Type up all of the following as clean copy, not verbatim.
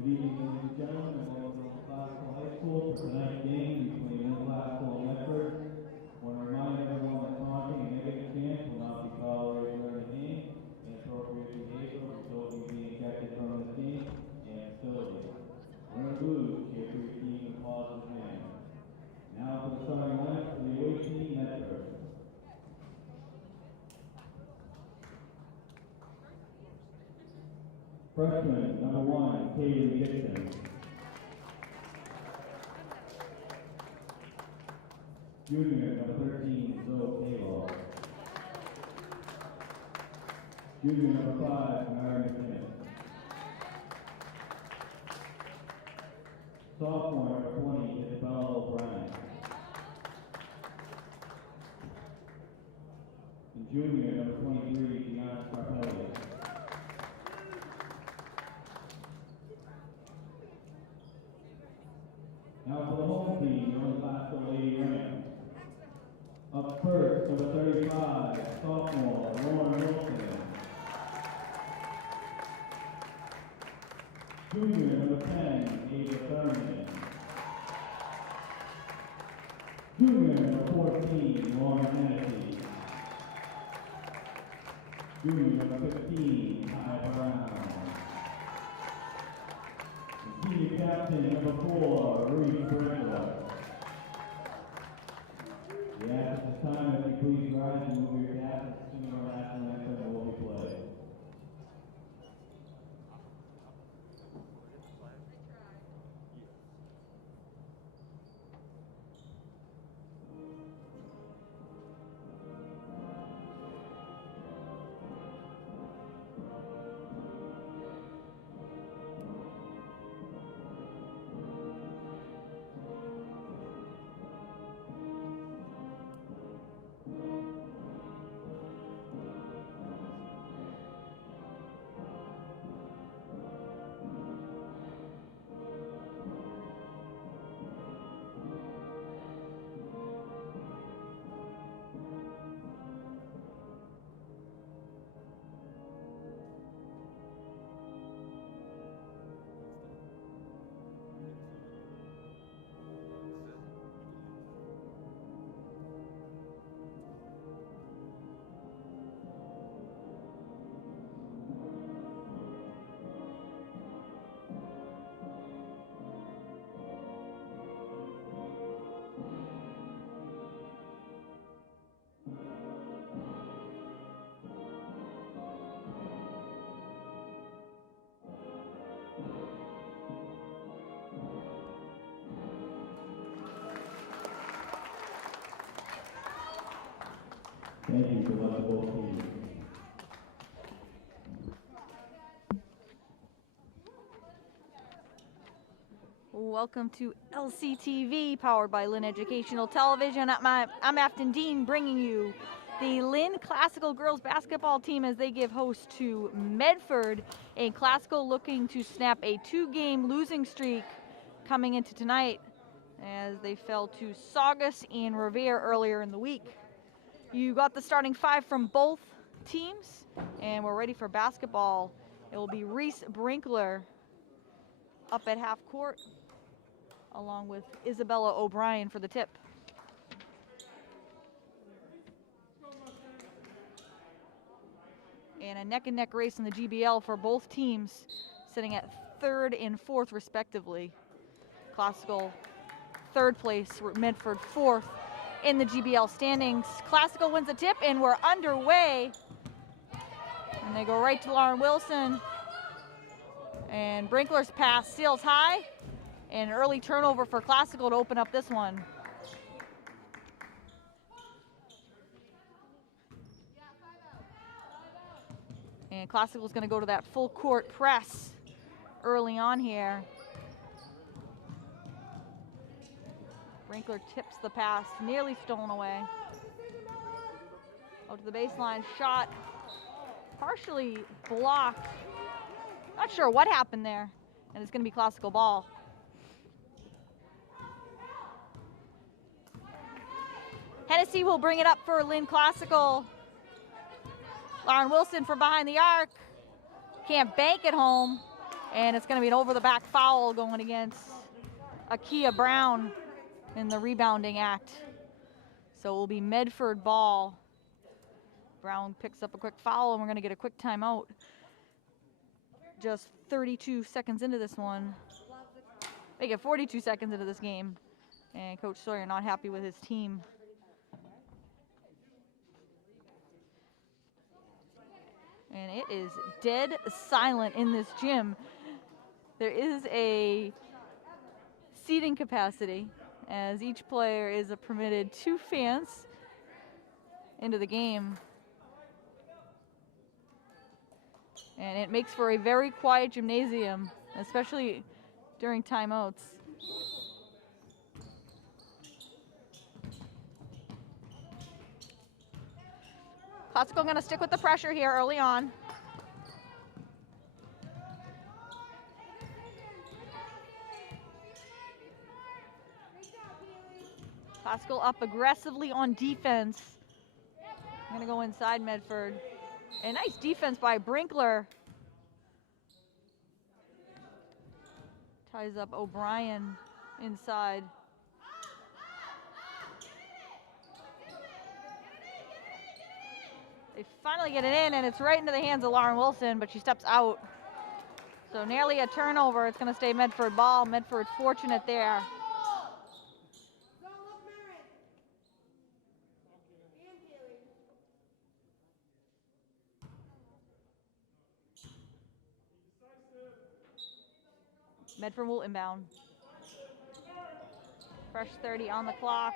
Good evening, ladies and gentlemen, and welcome to Classical High School for tonight's game between Lynn Classical and Medford. I want to remind everyone that taunting and negative chants will not be tolerated during the game. Inappropriate behavior will result in you being ejected from this game and facility. Win or lose, cheer for your team in a positive manner. Now for the starting lineup for the away team, Medford. Freshman, number 1, Kaylee Dixon. Junior, number 13, Zoe Taylor. Junior, number 5, Mary McKinnon. Sophomore, number 20, Isabella O'Brien. And junior, number 23, Gianna Scarpelli. Now for the home team, Lynn Classical Lady Ram. Up first, number 35, sophomore, Lauren Wilson. Junior, number 10, Ava Thurman. Junior, number 14, Lauren Hennessy. Junior, number 15, Ty Brown. Senior captain, number 4, Rudy Brinkler. We ask at this time that you please rise and move your caps as soon as our national anthem will be played. Thank you for letting both teams. Welcome to LCTV, powered by Lynn Educational Television. I'm Afton Dean, bringing you the Lynn Classical girls basketball team as they give host to Medford, a Classical looking to snap a 2-game losing streak coming into tonight as they fell to Saugus and Revere earlier in the week. You got the starting 5 from both teams, and we're ready for basketball. It will be Reese Brinkler up at half court, along with Isabella O'Brien for the tip. And a neck-and-neck race in the GBL for both teams, sitting at 3rd and 4th respectively. Classical 3rd place, Medford 4th in the GBL standings. Classical wins the tip, and we're underway. And they go right to Lauren Wilson. And Brinkler's pass seals high. And an early turnover for Classical to open up this one. And Classical is going to go to that full court press early on here. Brinkler tips the pass, nearly stolen away. Out to the baseline, shot partially blocked. Not sure what happened there, and it's going to be Classical ball. Hennessy will bring it up for Lynn Classical. Lauren Wilson from behind the arc. Can't bank it home. And it's going to be an over-the-back foul going against Akia Brown in the rebounding act. So it will be Medford ball. Brown picks up a quick foul, and we're going to get a quick timeout. Just 32 seconds into this one. They get 42 seconds into this game. And Coach Sawyer not happy with his team. And it is dead silent in this gym. There is a seating capacity, as each player is permitted 2 fans into the game. And it makes for a very quiet gymnasium, especially during timeouts. Classical going to stick with the pressure here early on. Classical up aggressively on defense. I'm going to go inside Medford. A nice defense by Brinkler. Ties up O'Brien inside. They finally get it in, and it's right into the hands of Lauren Wilson, but she steps out. So nearly a turnover. It's going to stay Medford ball. Medford fortunate there. Medford will inbound. Fresh 30 on the clock.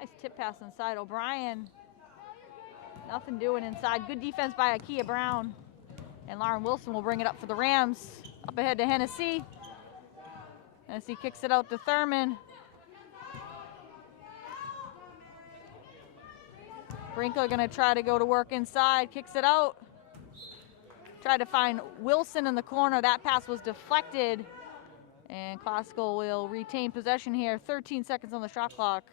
Nice tip pass inside. O'Brien. Nothing doing inside. Good defense by Akia Brown. And Lauren Wilson will bring it up for the Rams. Up ahead to Hennessy. Hennessy kicks it out to Thurman. Brinkler gonna try to go to work inside. Kicks it out. Tried to find Wilson in the corner. That pass was deflected. And Classical will retain possession here. 13 seconds on the shot clock.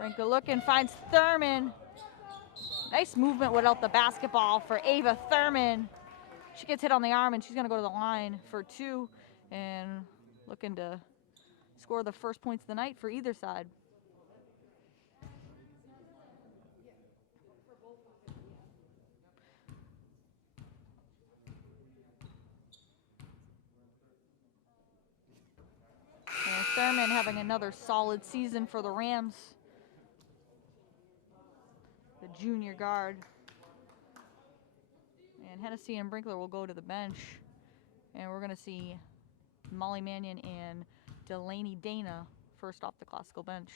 Brinkler looking, finds Thurman. Nice movement without the basketball for Ava Thurman. She gets hit on the arm, and she's going to go to the line for 2. And looking to score the first points of the night for either side. And Thurman having another solid season for the Rams. The junior guard. And Hennessy and Brinkler will go to the bench. And we're going to see Molly Mannion and Delaney Dana first off the Classical bench.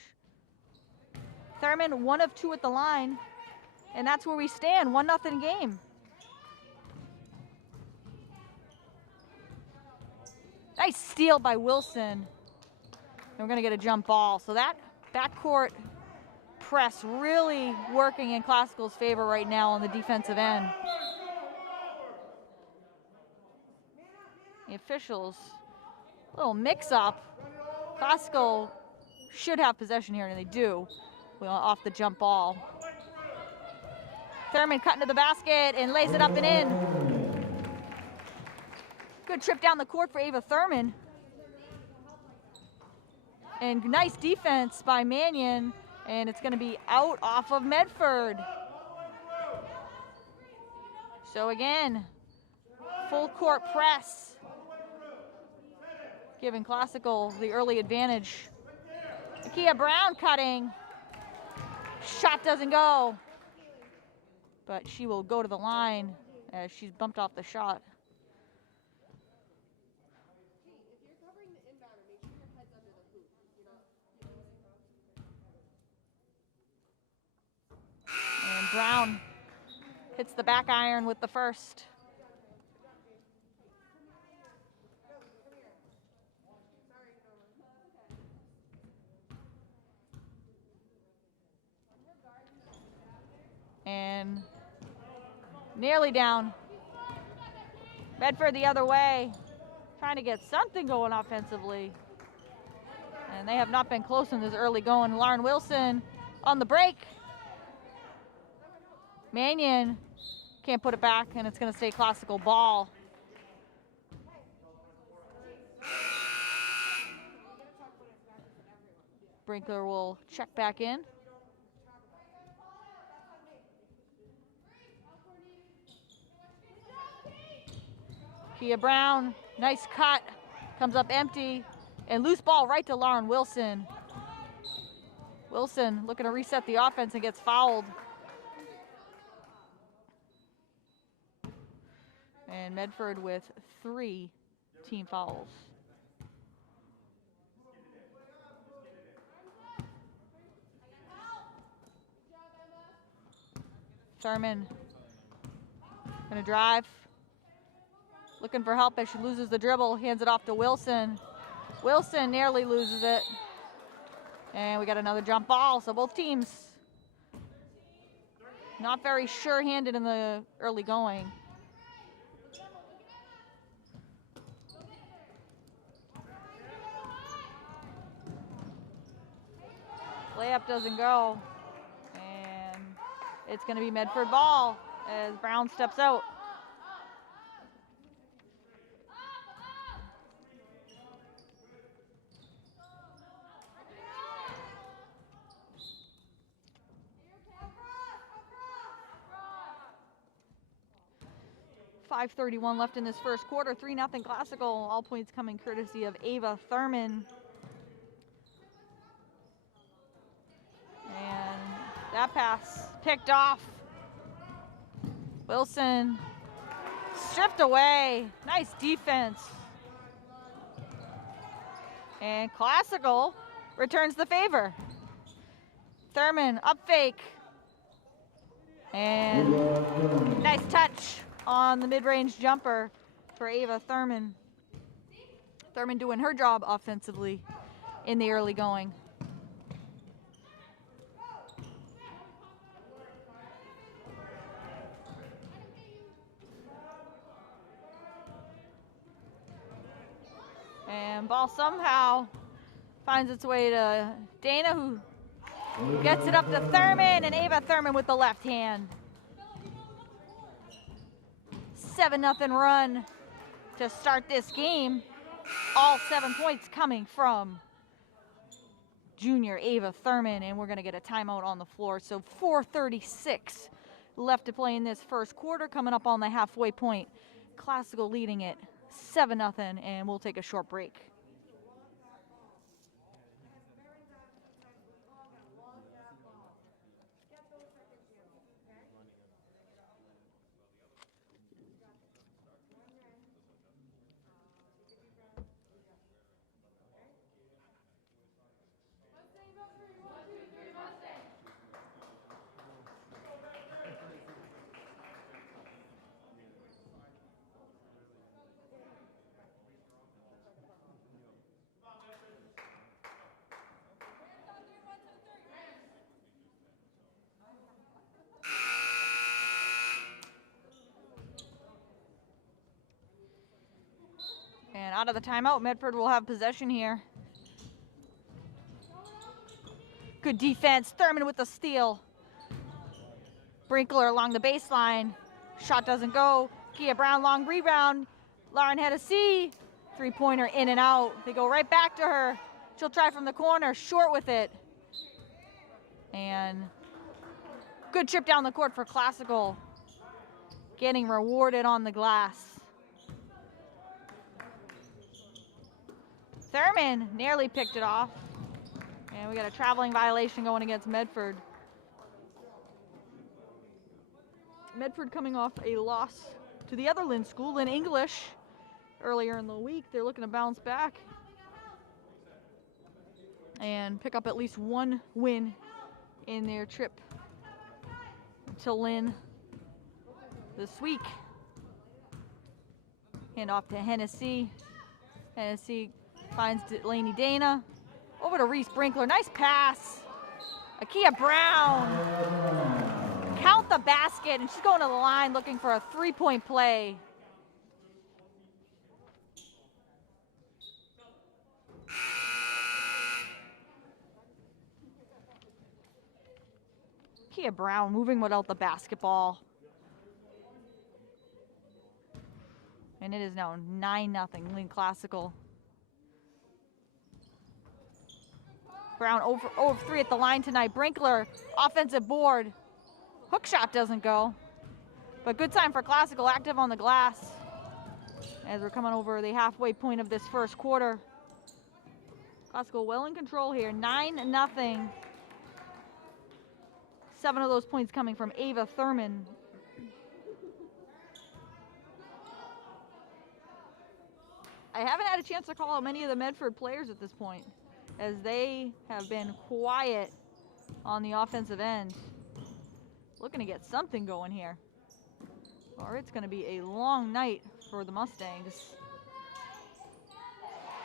Thurman 1 of 2 at the line. And that's where we stand. 1-0 game. Nice steal by Wilson. And we're going to get a jump ball. So that backcourt press really working in Classical's favor right now on the defensive end. The officials, a little mix-up. Classical should have possession here, and they do. Well, off the jump ball. Thurman cutting to the basket and lays it up and in. Good trip down the court for Ava Thurman. And nice defense by Mannion, and it's going to be out off of Medford. So again, full court press, giving Classical the early advantage. Akia Brown cutting. Shot doesn't go, but she will go to the line as she's bumped off the shot. And Brown hits the back iron with the first. And nearly down. Medford the other way, trying to get something going offensively. And they have not been close in this early going. Lauren Wilson on the break. Mannion can't put it back, and it's going to stay classical ball. Brinkler will check back in. Kia Brown, nice cut, comes up empty, and loose ball right to Lauren Wilson. Wilson looking to reset the offense and gets fouled. And Medford with 3 team fouls. Thurman gonna drive, looking for help as she loses the dribble, hands it off to Wilson. Wilson nearly loses it. And we got another jump ball, so both teams not very sure-handed in the early going. Layup doesn't go, and it's going to be Medford ball as Brown steps out. .5:31 left in this first quarter. 3-0 Classical. All points coming courtesy of Ava Thurman. And that pass picked off. Wilson stripped away. Nice defense. And Classical returns the favor. Thurman up fake. And nice touch on the mid-range jumper for Ava Thurman. Thurman doing her job offensively in the early going. And ball somehow finds its way to Dana, who gets it up to Thurman, and Ava Thurman with the left hand. 7-0 run to start this game. All 7 points coming from junior Ava Thurman, and we're going to get a timeout on the floor. So 4:36 left to play in this first quarter, coming up on the halfway point. Classical leading it 7-0, and we'll take a short break. And out of the timeout, Medford will have possession here. Good defense. Thurman with the steal. Brinkler along the baseline. Shot doesn't go. Kia Brown long rebound. Lauren Hennessy. Three-pointer in and out. They go right back to her. She'll try from the corner. Short with it. And good trip down the court for Classical. Getting rewarded on the glass. Thurman nearly picked it off. And we got a traveling violation going against Medford. Medford coming off a loss to the other Lynn school, Lynn English, earlier in the week. They're looking to bounce back and pick up at least one win in their trip to Lynn this week. Hand off to Hennessy. Hennessy finds Delaney Dana. Over to Reese Brinkler. Nice pass. Akia Brown. Count the basket, and she's going to the line looking for a three-point play. Kia Brown moving without the basketball. And it is now 9-0 Lynn Classical. Brown over 3 at the line tonight. Brinkler, offensive board. Hook shot doesn't go. But good time for Classical, active on the glass. As we're coming over the halfway point of this first quarter. Classical well in control here, 9-0. 7 of those points coming from Ava Thurman. I haven't had a chance to call out many of the Medford players at this point, as they have been quiet on the offensive end. Looking to get something going here, or it's going to be a long night for the Mustangs.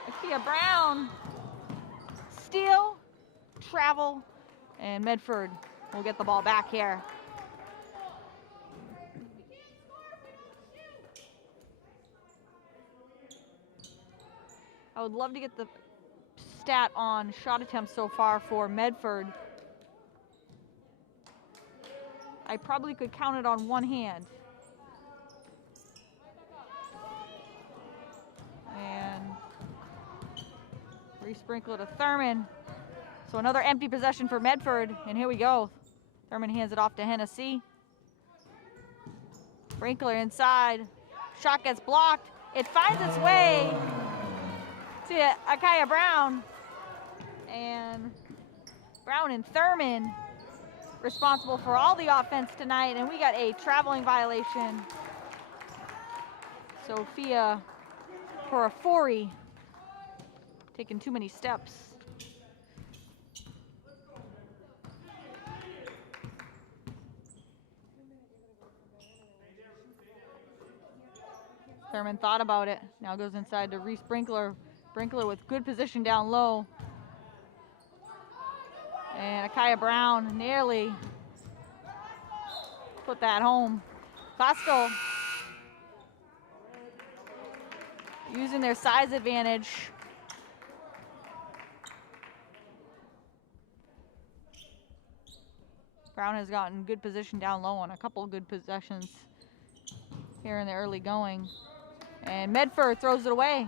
Akia Brown, steal, travel, and Medford will get the ball back here. I would love to get the stat on shot attempts so far for Medford. I probably could count it on one hand. And re-sprinkle to Thurman. So another empty possession for Medford, and here we go. Thurman hands it off to Hennessy. Brinkler inside. Shot gets blocked. It finds its way to Akia Brown. And Brown and Thurman responsible for all the offense tonight, and we got a traveling violation. Sophia Porafori taking too many steps. Thurman thought about it. Now goes inside to Reese Brinkler. Brinkler with good position down low. And Akia Brown nearly put that home. Classical using their size advantage. Brown has gotten good position down low on a couple of good possessions here in the early going. And Medford throws it away.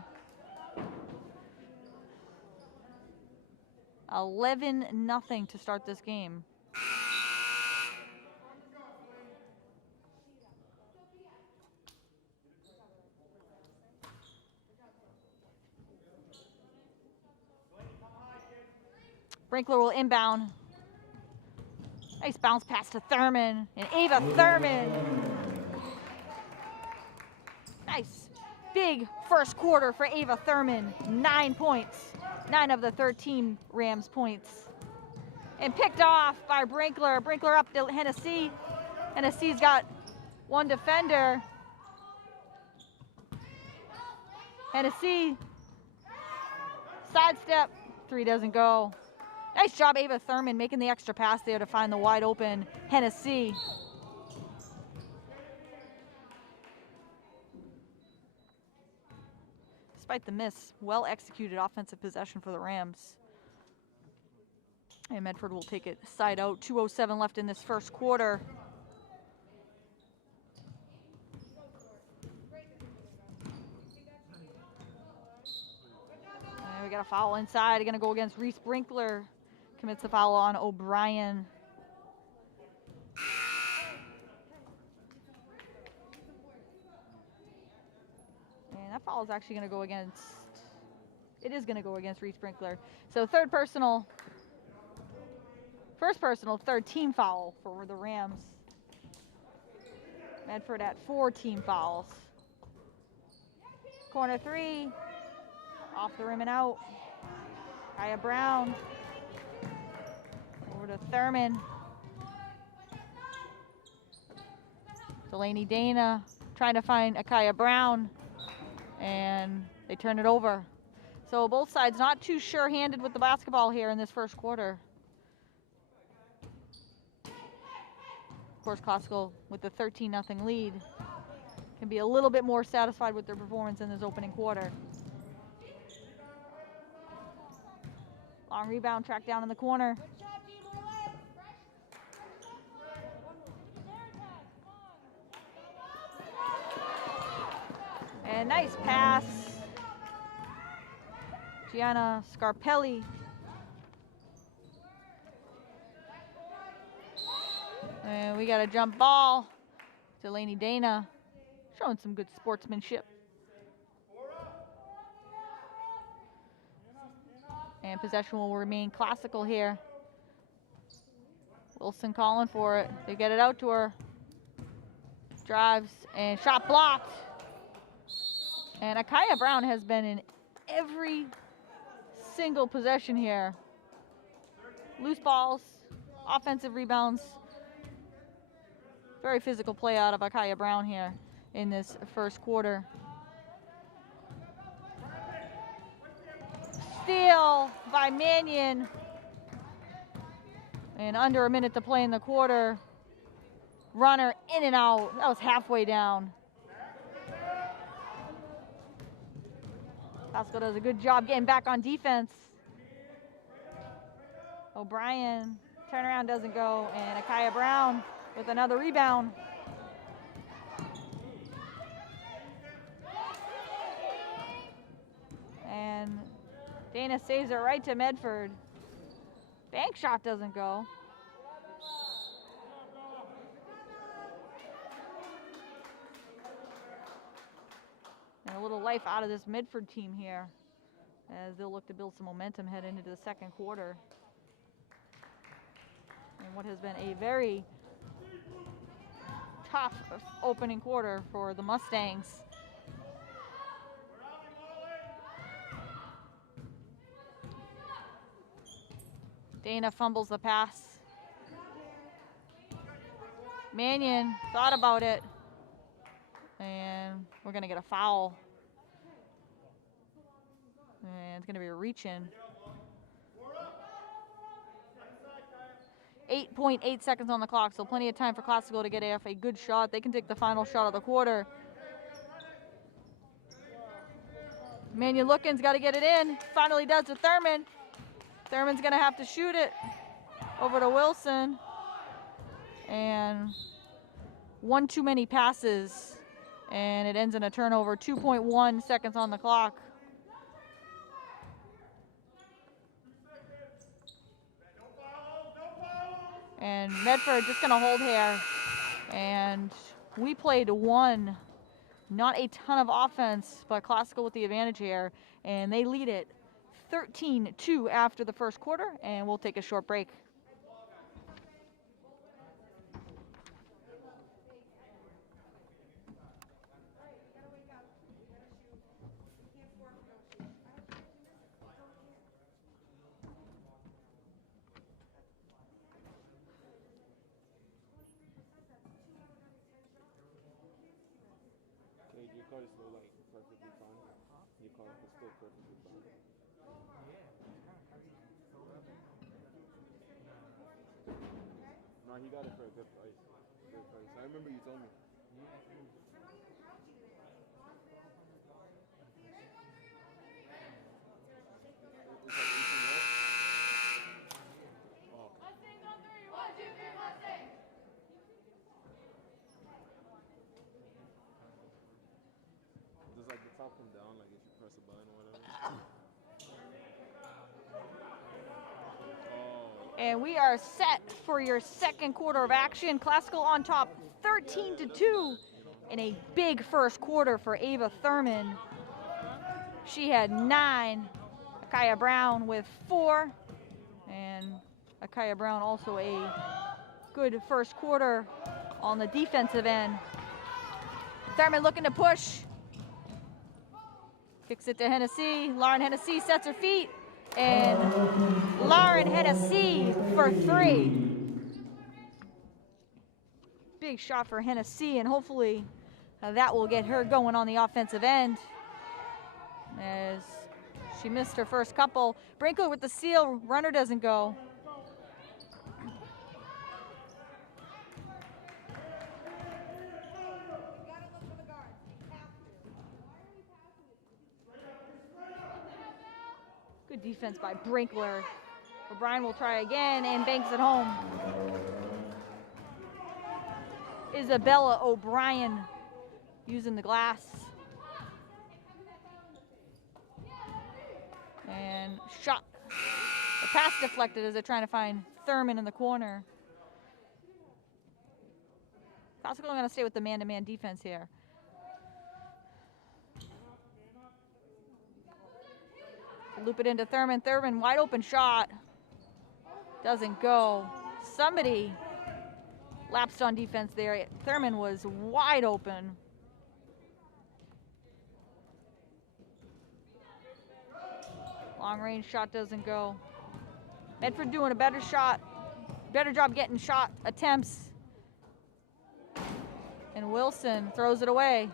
11-0 to start this game. Brinkler will inbound. Nice bounce pass to Thurman, and Ava Thurman. Nice big first quarter for Ava Thurman. 9 points, 9 of the 13 Rams points. And picked off by Brinkler. Brinkler up to Hennessy. Hennessy's got one defender. Hennessy, sidestep, 3 doesn't go. Nice job, Ava Thurman, making the extra pass there to find the wide open Hennessy. Despite the miss, well executed offensive possession for the Rams. And Medford will take it side out. 2:07 left in this first quarter. And we got a foul inside. Going to go against Reese Brinkler. Commits the foul on O'Brien. And that foul is actually going to go against, it is going to go against Reese Brinkler. So first personal, third team foul for the Rams. Medford at 4 team fouls. Corner 3, off the rim and out. Akia Brown. Over to Thurman. Delaney Dana trying to find Akia Brown, and they turn it over. So both sides not too sure-handed with the basketball here in this first quarter. Of course, Classical with the 13-0 lead can be a little bit more satisfied with their performance in this opening quarter. Long rebound, tracked down in the corner. And nice pass. Gianna Scarpelli. And we got a jump ball. Delaney Dana showing some good sportsmanship. And possession will remain classical here. Wilson calling for it. They get it out to her. Drives and shot blocked. And Akaya Brown has been in every single possession here. Loose balls, offensive rebounds. Very physical play out of Akaya Brown here in this first quarter. Steal by Mannion. And under a minute to play in the quarter. Runner in and out. That was halfway down. Pascal does a good job getting back on defense. O'Brien, turnaround doesn't go, and Akaya Brown with another rebound. And Dana saves it right to Medford. Bank shot doesn't go. And a little life out of this Medford team here as they'll look to build some momentum heading into the second quarter. And what has been a very tough opening quarter for the Mustangs. Dana fumbles the pass. Mannion thought about it. And we're going to get a foul. And it's going to be a reach-in. 8.8 seconds on the clock, so plenty of time for Classical to get off a good shot. They can take the final shot of the quarter. Mannion Looking's got to get it in. Finally does to Thurman. Thurman's going to have to shoot it over to Wilson. And one too many passes. And it ends in a turnover. 2.1 seconds on the clock. And Medford just going to hold here. And we played one. Not a ton of offense, but Classical with the advantage here. And they lead it 13-2 after the first quarter. And we'll take a short break. Your car is still like perfectly fine. Your car is still perfectly fine. No, he got it for a good price. Good price. I remember you told me. It's like 18 what? Oh. Mustangs on three. 1, 2, 3, Mustangs. Does like the top come down, like if you press a button or whatever? Oh. And we are set for your second quarter of action. Classical on top 13-2 in a big first quarter for Ava Thurman. She had 9. Akaya Brown with 4. And Akaya Brown also a good first quarter on the defensive end. Thurman looking to push. Kicks it to Hennessy. Lauren Hennessy sets her feet. And Lauren Hennessy for 3. Big shot for Hennessy, and hopefully that will get her going on the offensive end. As she missed her first couple. Brinkler with the steal. Runner doesn't go. Good defense by Brinkler. O'Brien will try again and banks it home. Isabella O'Brien using the glass. And shot. The pass deflected as they're trying to find Thurman in the corner. Classical going to stay with the man-to-man defense here. Loop it into Thurman. Thurman, wide open shot. Doesn't go. Somebody lapsed on defense there. Thurman was wide open. Long range shot doesn't go. Medford doing a better job getting shot attempts. And Wilson throws it away.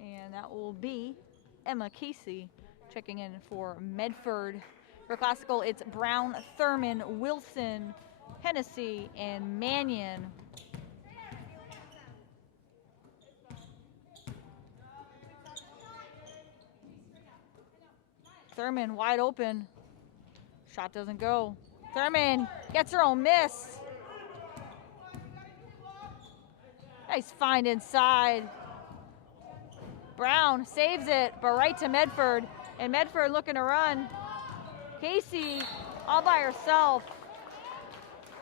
And that will be Emma Casey checking in for Medford. For Classical, it's Brown, Thurman, Wilson, Hennessy, and Mannion. Thurman wide open. Shot doesn't go. Thurman gets her own miss. Nice find inside. Brown saves it, but right to Medford. And Medford looking to run. Casey all by herself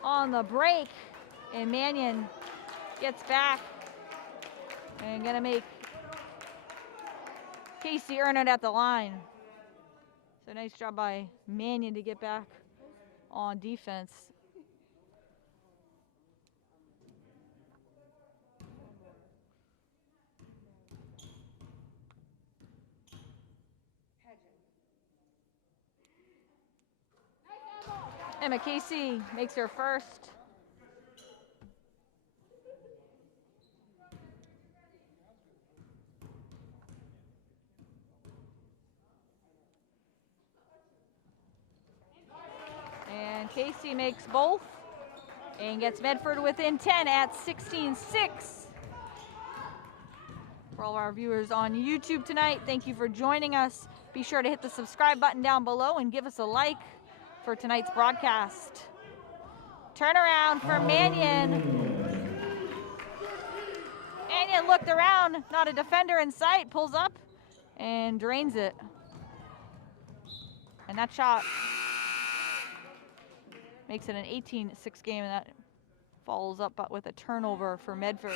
on the break. And Mannion gets back and gonna make Casey earn it at the line. So nice job by Mannion to get back on defense. Emma Casey makes her first. And Casey makes both and gets Medford within 10 at 16-6. For all our viewers on YouTube tonight, thank you for joining us. Be sure to hit the subscribe button down below and give us a like for tonight's broadcast. Turnaround for Mannion. Mannion looked around, not a defender in sight, pulls up and drains it. And that shot makes it an 18-6 game, and that follows up but with a turnover for Medford.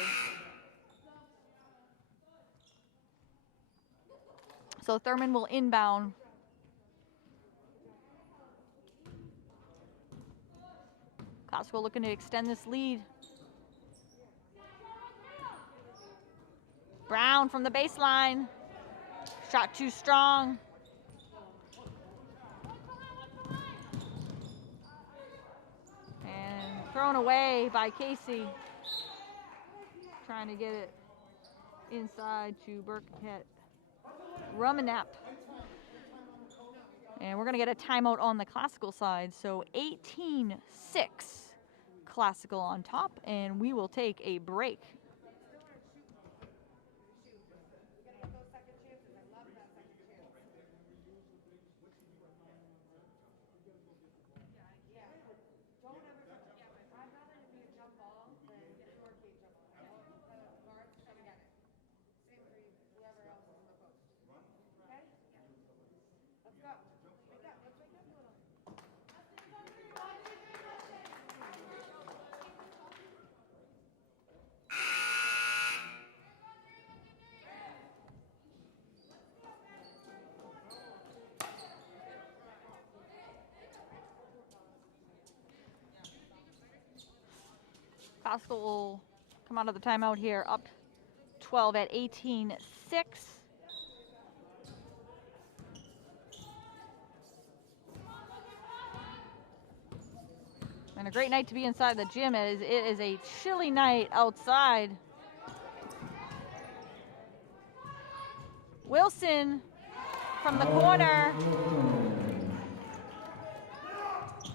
So Thurman will inbound. Costco looking to extend this lead. Brown from the baseline. Shot too strong. And thrown away by Casey. Trying to get it inside to Burkett Rumenap. And we're going to get a timeout on the Classical side. So 18-6 Classical on top, and we will take a break. Costco will come out of the timeout here, up 12 at 18-6. And a great night to be inside the gym. It is a chilly night outside. Wilson from the corner.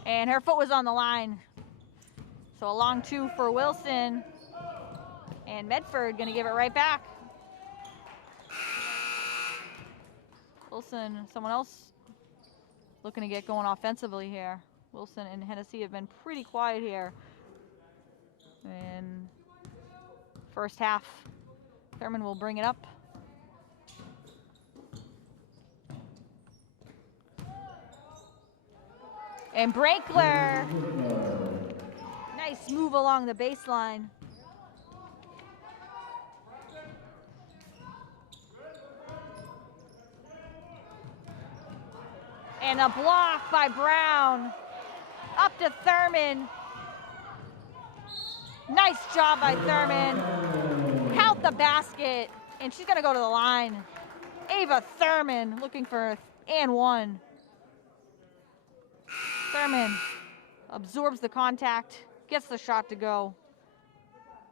And her foot was on the line. So a long two for Wilson. And Medford gonna give it right back. Wilson, someone else looking to get going offensively here. Wilson and Hennessy have been pretty quiet here in first half. Thurman will bring it up. And Brinkler, nice move along the baseline. And a block by Brown. Up to Thurman. Nice job by Thurman. Count the basket. And she's going to go to the line. Ava Thurman looking for and one. Thurman absorbs the contact, gets the shot to go.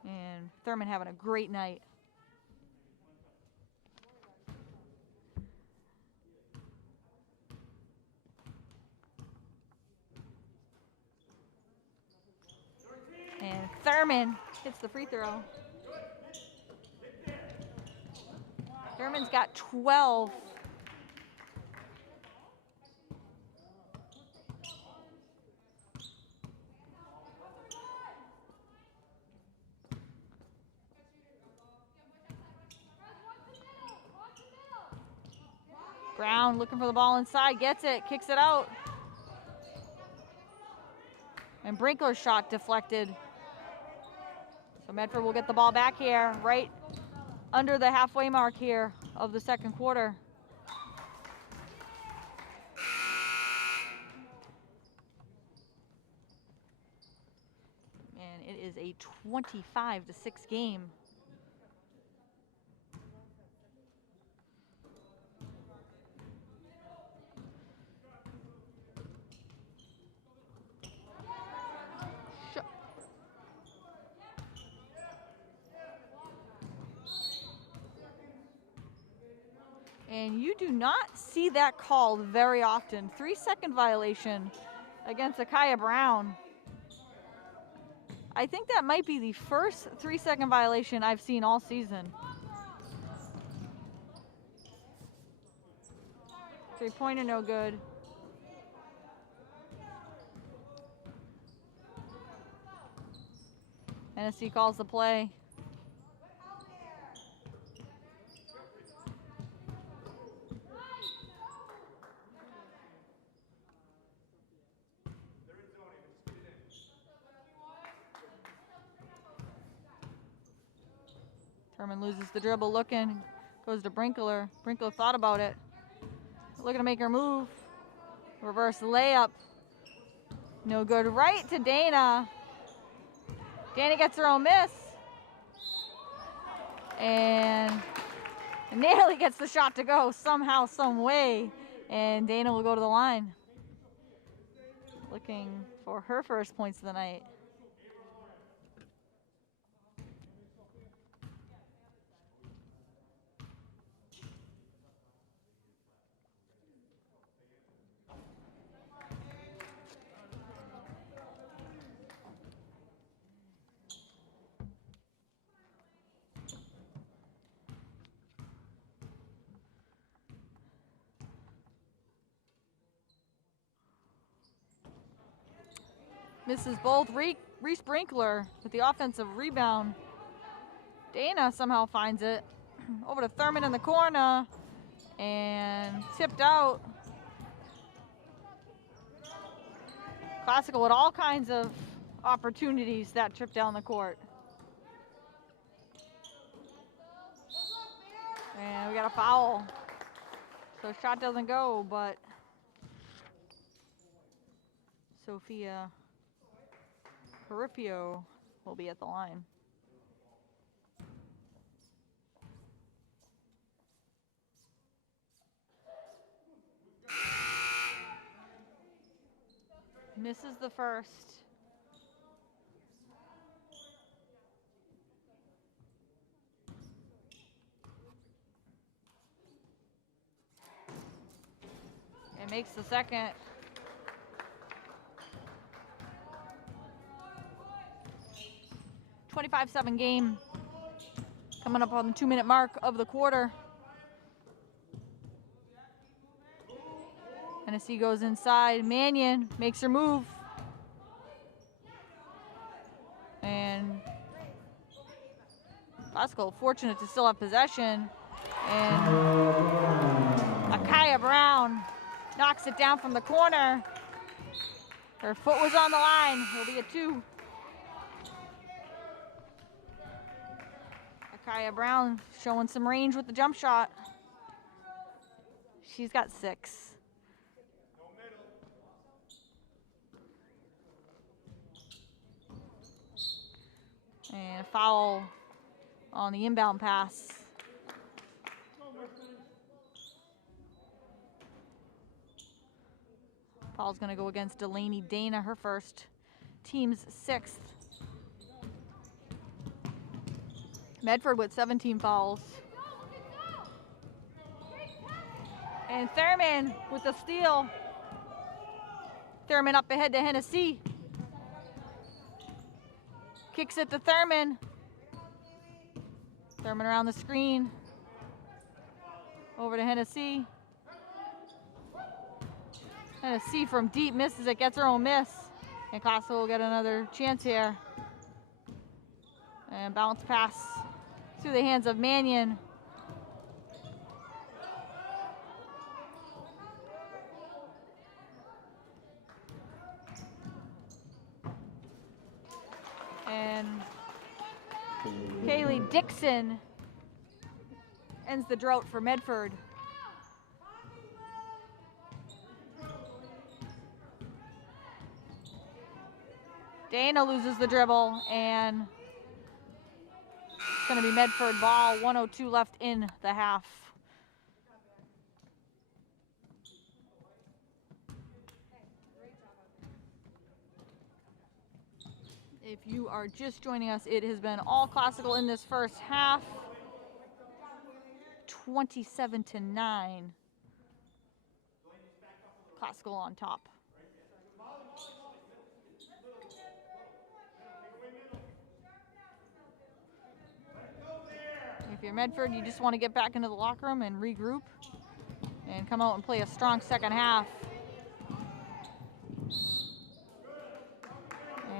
And Thurman having a great night. And Thurman hits the free throw. Thurman's got 12. Brown looking for the ball inside, gets it, kicks it out. And Brinkler's shot deflected. So Medford will get the ball back here, right under the halfway mark here of the second quarter. And it is a 25-6 game. And you do not see that called very often. 3-second violation against Akaya Brown. I think that might be the first 3-second violation I've seen all season. 3-pointer no good. Hennessy calls the play. Thurman loses the dribble, looking, goes to Brinkler. Brinkler thought about it. Looking to make her move. Reverse layup. No good. Right to Dana. Dana gets her own miss. And nearly gets the shot to go somehow, some way. And Dana will go to the line. Looking for her first points of the night. Misses both. Reese Brinkler with the offensive rebound. Dana somehow finds it. Over to Thurman in the corner. And tipped out. Classical with all kinds of opportunities that trip down the court. And we got a foul. So shot doesn't go, but Sophia Caripio will be at the line. Misses the first. And makes the second. .25-7 game. Coming up on the 2-minute mark of the quarter. Hennessy goes inside. Mannion makes her move. And Classical fortunate to still have possession. And Akaya Brown knocks it down from the corner. Her foot was on the line. It'll be a 2. Akaya Brown showing some range with the jump shot. She's got 6. And a foul on the inbound pass. Foul's going to go against Delaney Dana, her first, team's 6th. Medford with 17 fouls. And Thurman with the steal. Thurman up ahead to Hennessy. Kicks it to Thurman. Thurman around the screen. Over to Hennessy. Hennessy from deep misses it, gets her own miss. And Costa will get another chance here. And bounce pass through the hands of Mannion. And Kaylee Dixon ends the drought for Medford. Dana loses the dribble, and it's going to be Medford ball. 1:02 left in the half. If you are just joining us, it has been all Classical in this first half. 27-9. Classical on top. If you're Medford, you just want to get back into the locker room and regroup and come out and play a strong second half.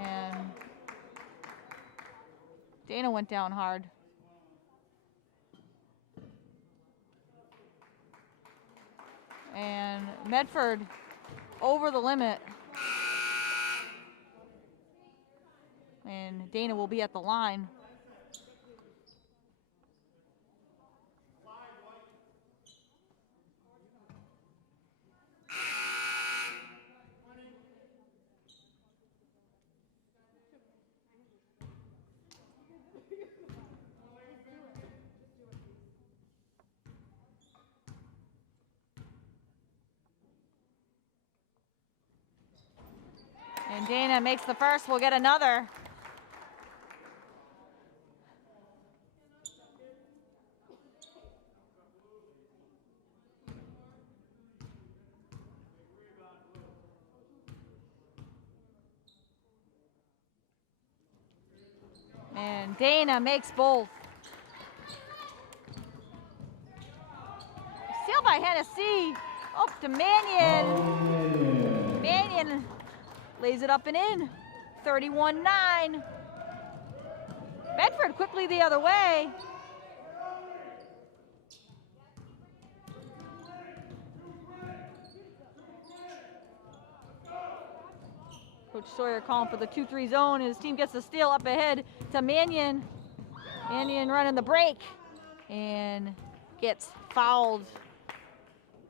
And Dana went down hard. And Medford over the limit. And Dana will be at the line. And Dana makes the first, we'll get another. And Dana makes both. Steal by Hennessy. Up to Mannion. Mannion lays it up and in. 31-9. Medford quickly the other way. Coach Sawyer calling for the 2-3 zone. His team gets the steal up ahead to Mannion. Mannion running the break and gets fouled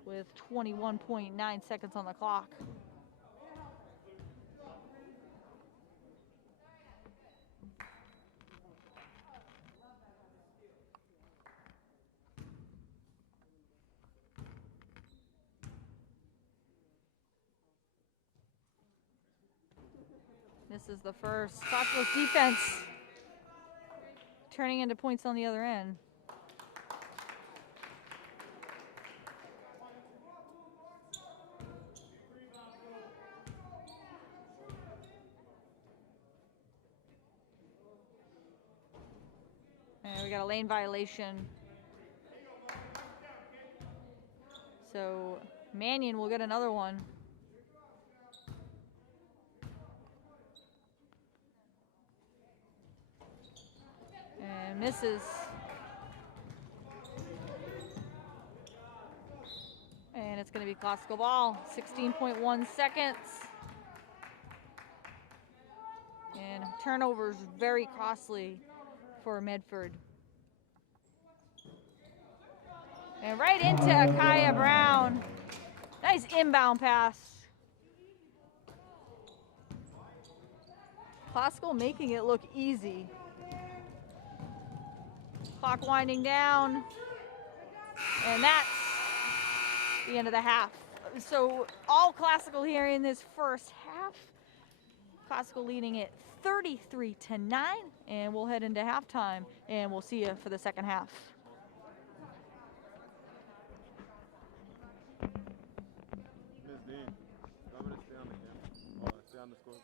with 21.9 seconds on the clock. This is the first. Scottsville's defense turning into points on the other end. we got a lane violation. So Mannion will get another one. And misses. And it's going to be classical ball. 16.1 seconds. And turnovers very costly for Medford. And right into Akaya Brown. Nice inbound pass. Classical making it look easy. Clock winding down. And that's the end of the half. So all Classical here in this first half. Classical leading it 33-9. And we'll head into halftime. And we'll see you for the second half. Miss Dean, I'm gonna stay on the camera. Or stay on the score.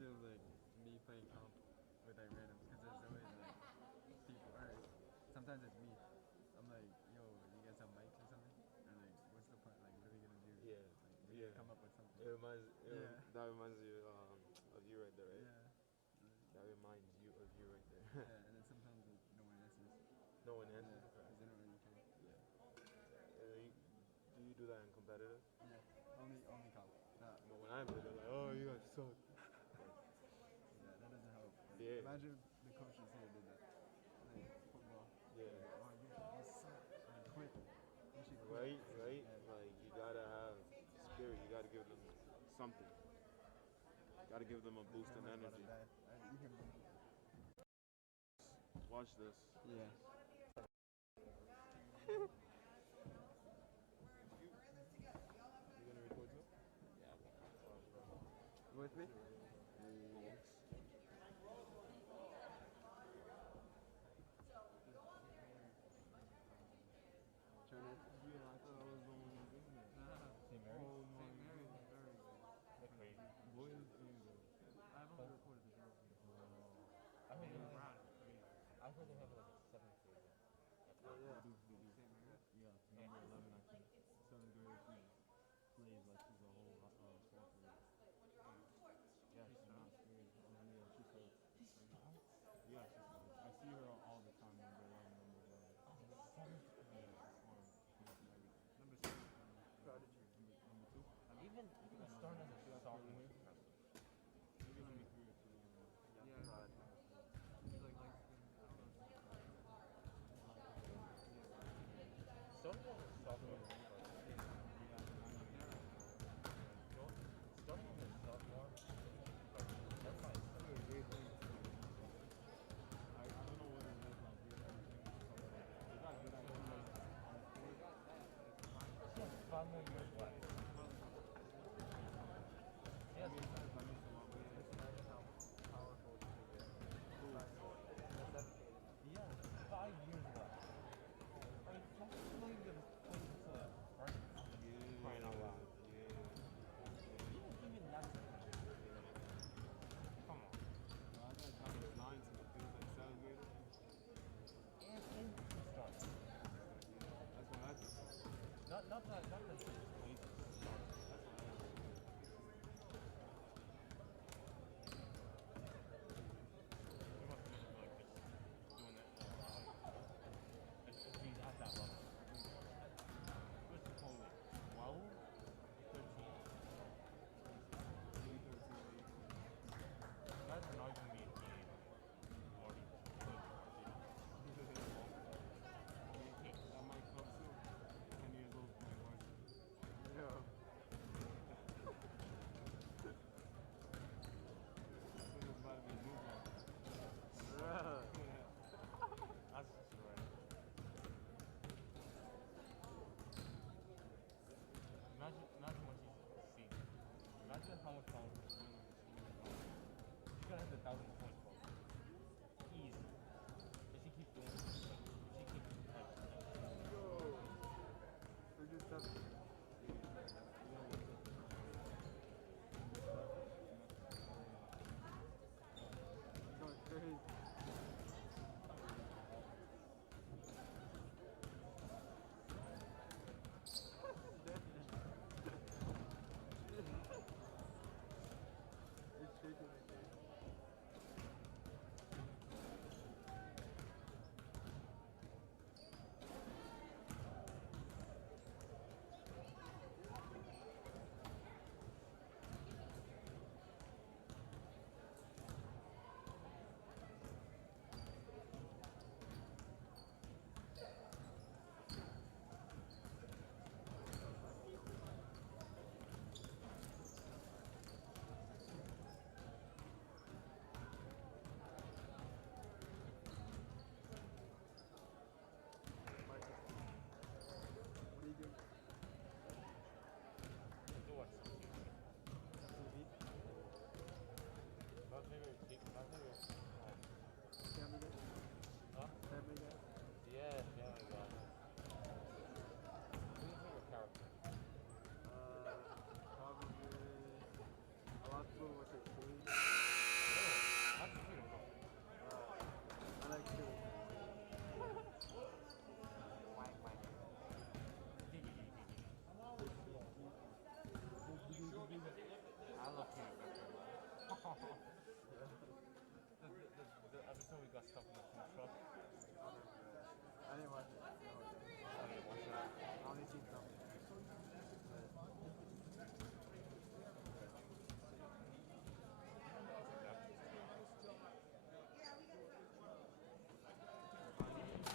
usually like me playing comp with like randoms because there's always like people or sometimes it's me. I'm like, yo, you guys have mics or something? Or like, what's the point? Like, what are we gonna do? Yeah. Like, we gotta come up with something. That reminds you of you right there, right? Yeah. That reminds you of you right there. Yeah, and then sometimes like, no one answers. No one answers. Yeah, because they don't really care. Do you do that in competitive? Yeah, only comp. Nah. But when I play, they're like, oh, you guys suck. Yeah, that doesn't help. Like, Yeah. Imagine the coaches here did that. Like football. Yeah. Like, oh, you suck. Like, quit. You should quit. Right? Yeah. Like, you gotta have spirit. You gotta give them something. Gotta give them a boost in energy. You can Watch this. Yeah. You gonna record too? With me? Yes. Turn it. Yeah, I thought I was the one who did that. St. Mary's? Oh my St. Mary's is very good. They're crazy. What is Angel? I've only recorded the girls. I heard they have I heard they have like a 7th grade. Yeah. They do. St. Mary's? Yeah, number 11, I think. 7th grade, she plays like she's a whole 12th grade. Yeah,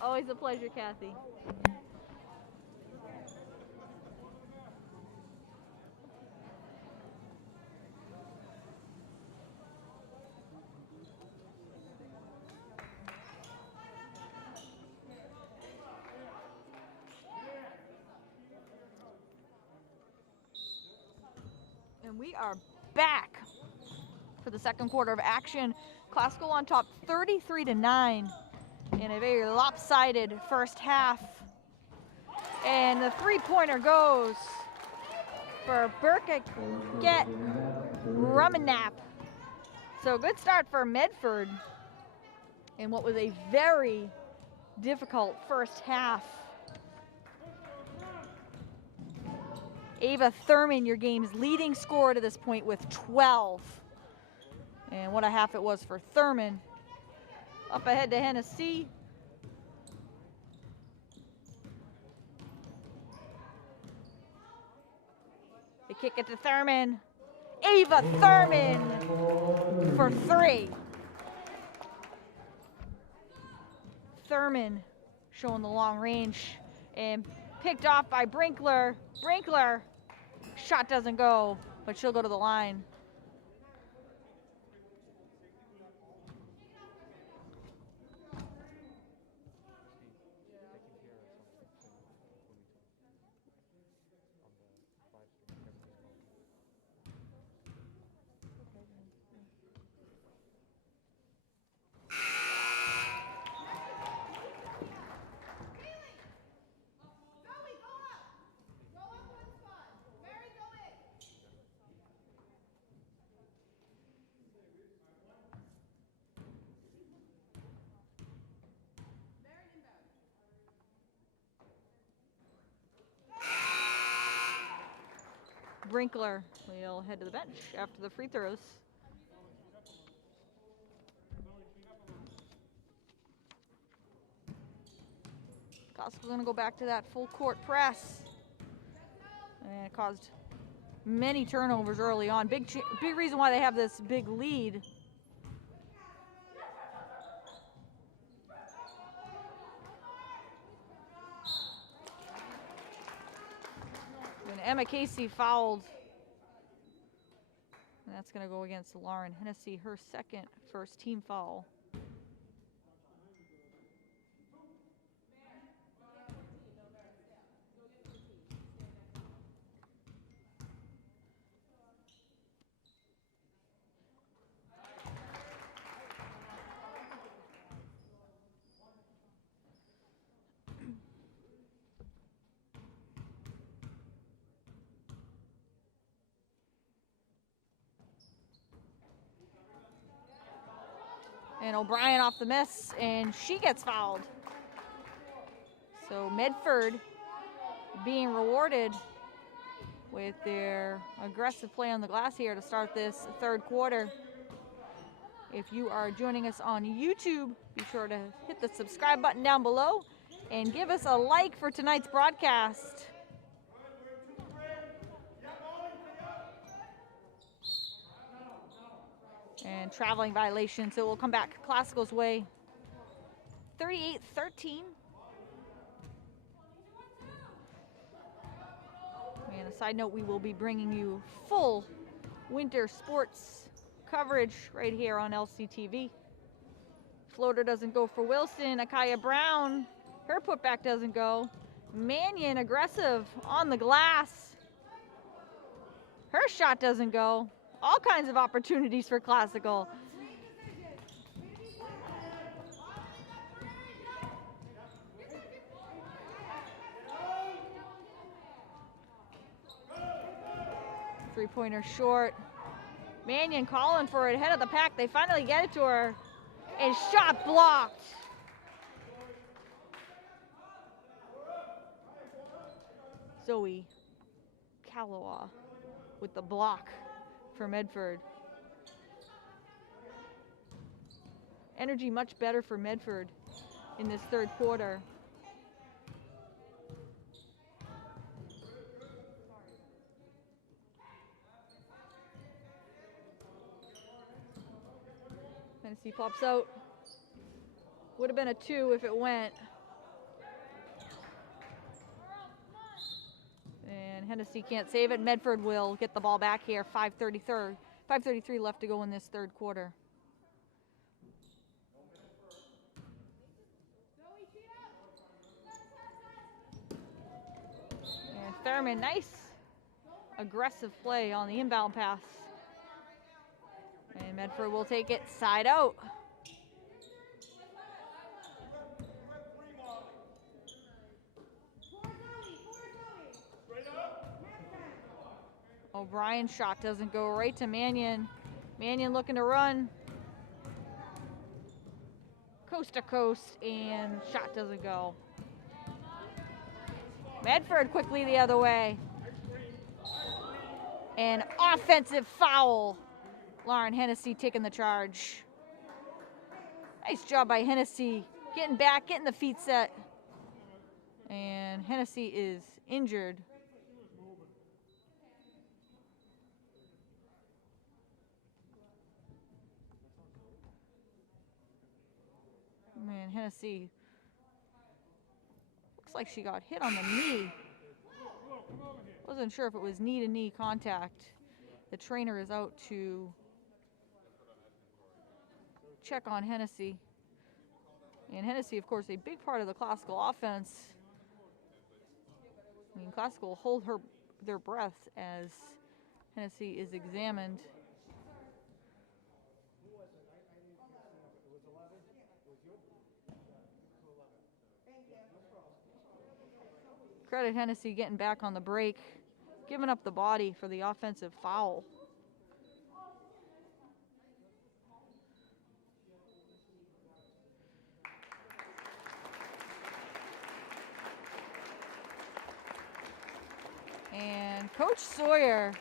Always a pleasure, Kathy. And we are back for the second quarter of action. Classical on top 33-9 in a very lopsided first half. And the three-pointer goes for Burkett Rumenap. So good start for Medford in what was a very difficult first half. Ava Thurman, your game's leading scorer to this point with 12. And what a half it was for Thurman. Up ahead to Hennessy. They kick it to Thurman. Ava Thurman for three. Thurman showing the long range and picked off by Brinkler. Brinkler, shot doesn't go, but she'll go to the line. Brinkler will head to the bench after the free throws. Classical's going to go back to that full court press. And it caused many turnovers early on. Big reason why they have this big lead. When Emma Casey fouled, and that's going to go against Lauren Hennessy, her second first team foul. And O'Brien off the miss, and she gets fouled. So Medford being rewarded with their aggressive play on the glass here to start this third quarter. If you are joining us on YouTube, be sure to hit the subscribe button down below and give us a like for tonight's broadcast. And traveling violation, so we'll come back Classical's way. 38-13. And a side note, we will be bringing you full winter sports coverage right here on LCTV. Floater doesn't go for Wilson. Akaya Brown, her putback doesn't go. Mannion aggressive on the glass. Her shot doesn't go. All kinds of opportunities for Classical. Three-pointer short. Mannion calling for it, head of the pack. They finally get it to her. And shot blocked. Zoe Kalawa with the block for Medford. Energy much better for Medford in this third quarter. Hennessy pops out. Would have been a 2 if it went. And Hennessy can't save it. Medford will get the ball back here. 5:33 left to go in this third quarter. And Thurman, nice aggressive play on the inbound pass. And Medford will take it side out. O'Brien's shot doesn't go, right to Mannion. Mannion looking to run. Coast to coast, and shot doesn't go. Medford quickly the other way. An offensive foul. Lauren Hennessy taking the charge. Nice job by Hennessy. Getting back, getting the feet set. And Hennessy is injured. Man, Hennessy looks like she got hit on the knee. Wasn't sure if it was knee-to-knee contact. The trainer is out to check on Hennessy. And Hennessy, of course, a big part of the Classical offense. I mean, Classical hold their breath as Hennessy is examined. Credit Hennessy getting back on the break, giving up the body for the offensive foul. And Coach Sawyer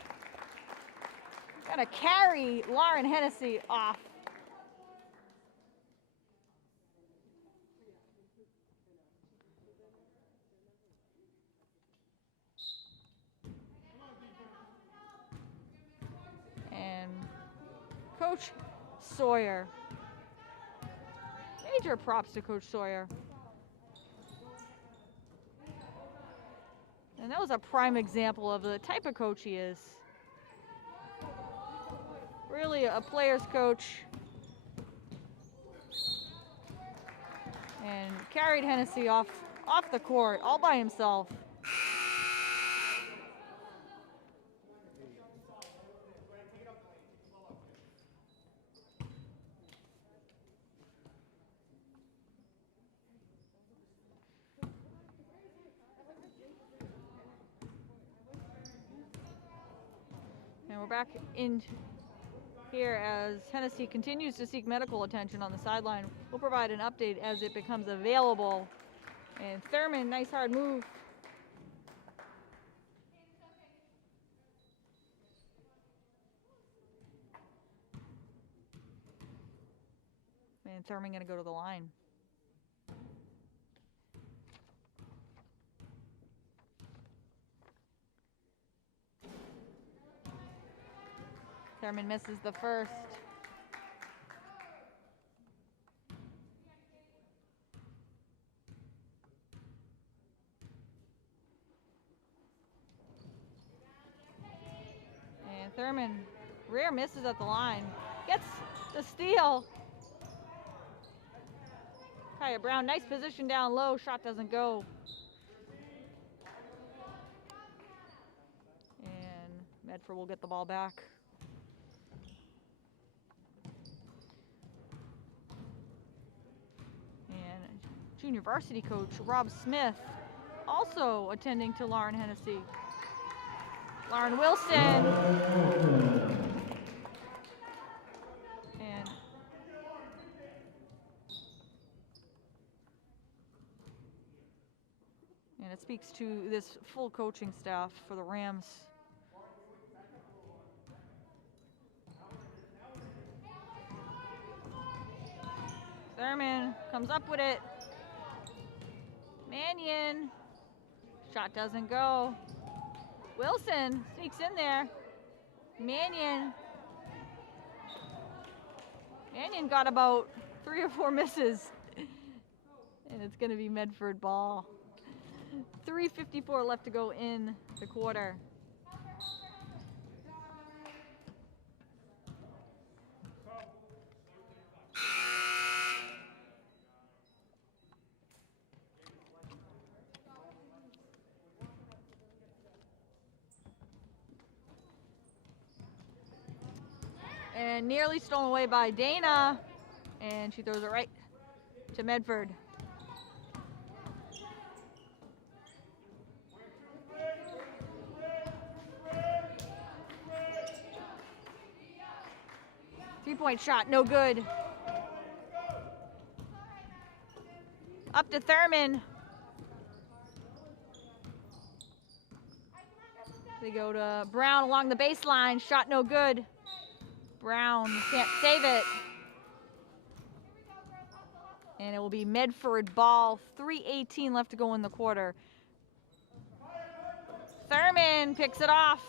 gonna carry Lauren Hennessy off. And Coach Sawyer, major props to Coach Sawyer. And that was a prime example of the type of coach he is. Really a player's coach. And carried Hennessy off the court all by himself. And we're back in here as Hennessy continues to seek medical attention on the sideline. We'll provide an update as it becomes available. And Thurman, nice hard move. And Thurman gonna go to the line. Thurman misses the first. And Thurman, rear misses at the line. Gets the steal. Kaya Brown, nice position down low. Shot doesn't go. And Medford will get the ball back. Junior varsity coach Rob Smith also attending to Lauren Hennessy. Lauren Wilson. And it speaks to this full coaching staff for the Rams. Thurman comes up with it. Mannion, shot doesn't go. Wilson sneaks in there. Mannion got about 3 or 4 misses. And it's gonna be Medford ball. 3:54 left to go in the quarter. And nearly stolen away by Dana. And she throws it right to Medford. Three-point shot, no good. Up to Thurman. They go to Brown along the baseline. Shot no good. Brown can't save it. And it will be Medford ball. 3:18 left to go in the quarter. Thurman picks it off.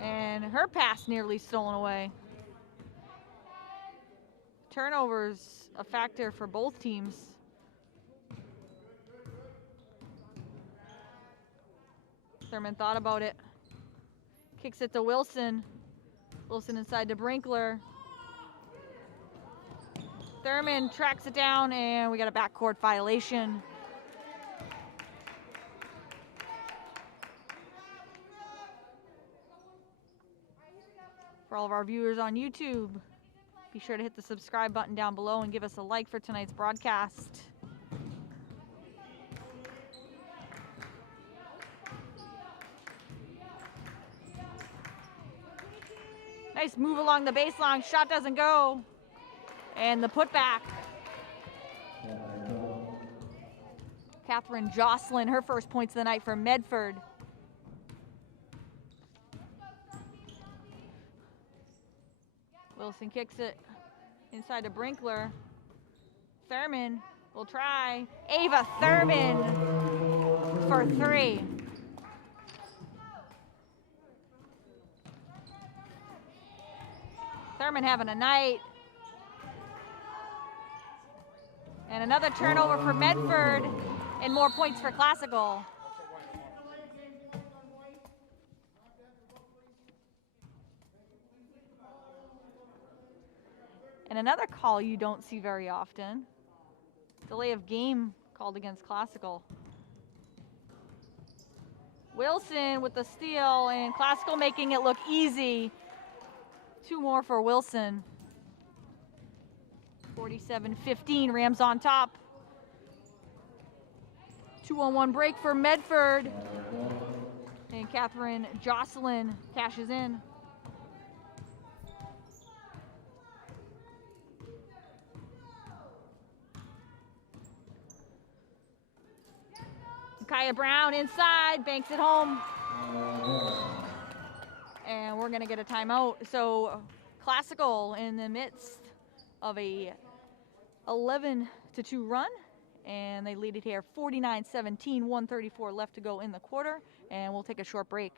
And her pass nearly stolen away. Turnovers a factor for both teams. Thurman thought about it. Kicks it to Wilson. Wilson inside to Brinkler. Thurman tracks it down, and we got a backcourt violation. For all of our viewers on YouTube, be sure to hit the subscribe button down below and give us a like for tonight's broadcast. Nice move along the baseline. Shot doesn't go. And the putback. Catherine Jocelyn, her first points of the night for Medford. Wilson kicks it inside to Brinkler. Thurman will try. Ava Thurman for three. Thurman having a night. And another turnover for Medford and more points for Classical. And another call you don't see very often. Delay of game called against Classical. Wilson with the steal, and Classical making it look easy. Two more for Wilson. 47-15, Rams on top. 2-on-1 break for Medford. And Catherine Jocelyn cashes in. Kaya Brown inside, banks it home. And we're gonna get a timeout. So Classical in the midst of a 11-2 run, and they lead it here 49-17, 1:34 left to go in the quarter, and we'll take a short break.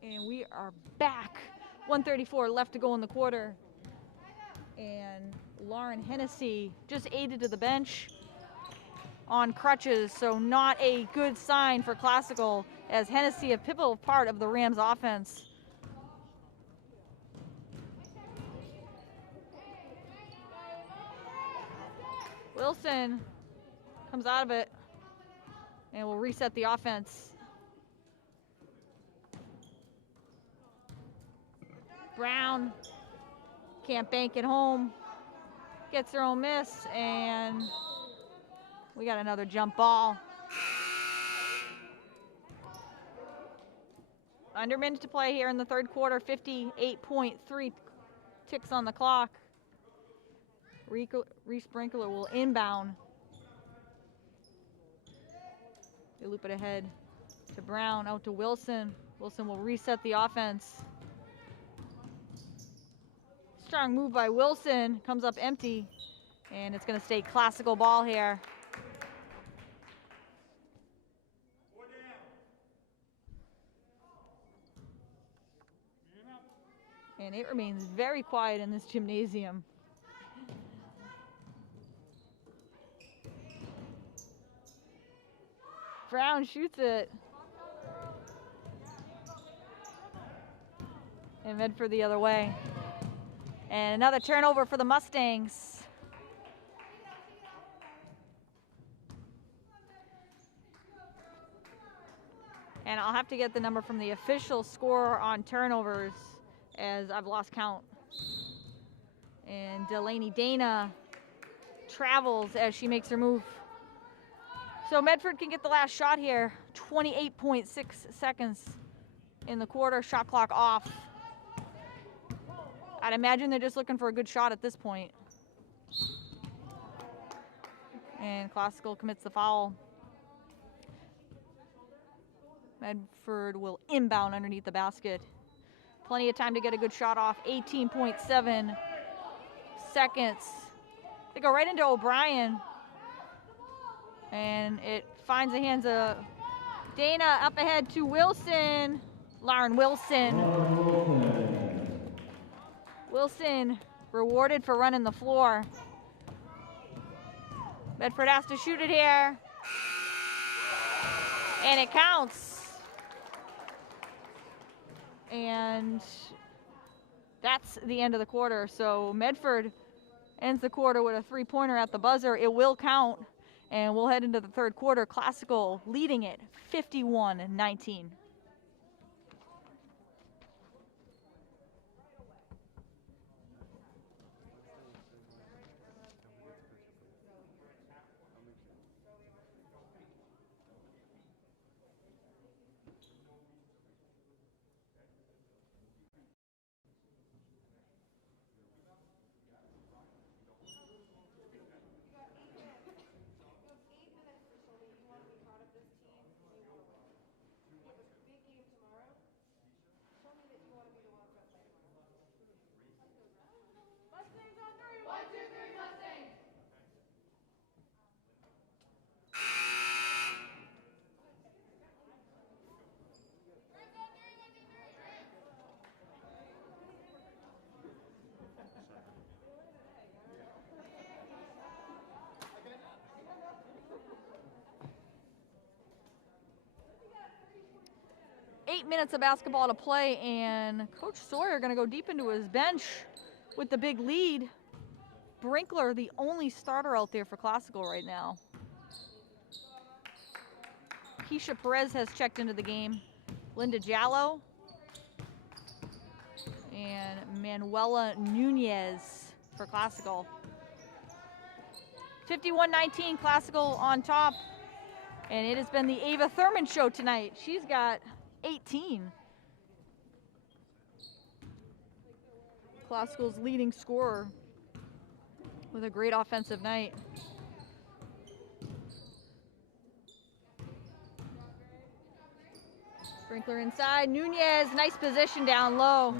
And we are back. 1:34 left to go in the quarter. And Lauren Hennessy just aided to the bench on crutches, so not a good sign for Classical, as Hennessy, a pivotal part of the Rams offense. Wilson comes out of it and will reset the offense. Brown can't bank it home, gets her own miss, and We got another jump ball. Under a minute to play here in the third quarter. 58.3 ticks on the clock. Reese Brinkler will inbound. They loop it ahead to Brown, out to Wilson. Wilson will reset the offense. Strong move by Wilson, comes up empty, and it's going to stay classical ball here. And it remains very quiet in this gymnasium. Brown shoots it. And Medford the other way. And another turnover for the Mustangs. And I'll have to get the number from the official score on turnovers, as I've lost count. And Delaney Dana travels as she makes her move. So Medford can get the last shot here. 28.6 seconds in the quarter, shot clock off. I'd imagine they're just looking for a good shot at this point. And Classical commits the foul. Medford will inbound underneath the basket. Plenty of time to get a good shot off. 18.7 seconds. They go right into O'Brien. And it finds the hands of Dana. Up ahead to Wilson. Lauren Wilson. Wilson rewarded for running the floor. Medford has to shoot it here. And it counts. And that's the end of the quarter. So Medford ends the quarter with a three-pointer at the buzzer. It will count. And we'll head into the third quarter. Classical leading it 51-19. Mustangs on three. 1, 2, 3, Mustangs. Birds on three. 1, 2, 3. Birds. 8 minutes of basketball to play, and Coach Sawyer going to go deep into his bench with the big lead. Brinkler, the only starter out there for Classical right now. Keisha Perez has checked into the game. Linda Jallo and Manuela Nunez for Classical. 51-19, Classical on top. And it has been the Ava Thurman show tonight. She's got 18. Classical's leading scorer with a great offensive night. Sprinkler inside, Nunez, nice position down low.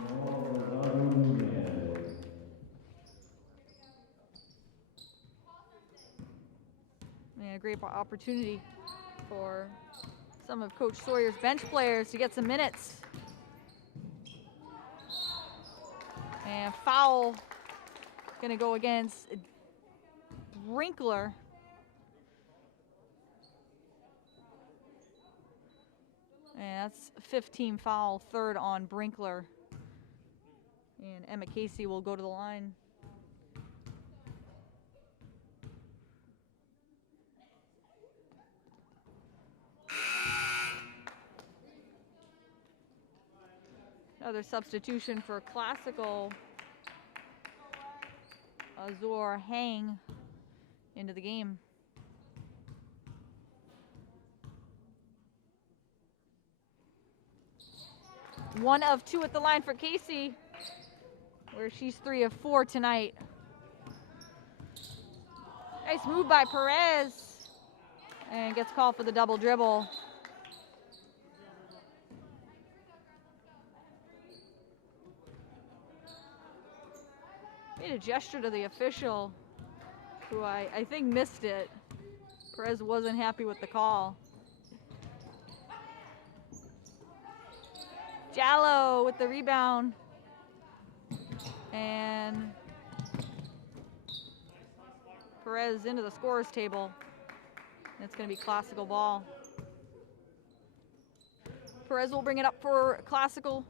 And a great opportunity for some of Coach Sawyer's bench players to get some minutes. And foul gonna go against Brinkler. And that's 15 foul, third on Brinkler. And Emma Casey will go to the line. Another substitution for Classical. Azor Hang into the game. 1 of 2 at the line for Casey, where she's 3 of 4 tonight. Nice move by Perez, and gets called for the double dribble. Made a gesture to the official, who I think missed it. Perez wasn't happy with the call. Jallo with the rebound. And Perez into the scorer's table. And it's going to be Classical ball. Perez will bring it up for Classical.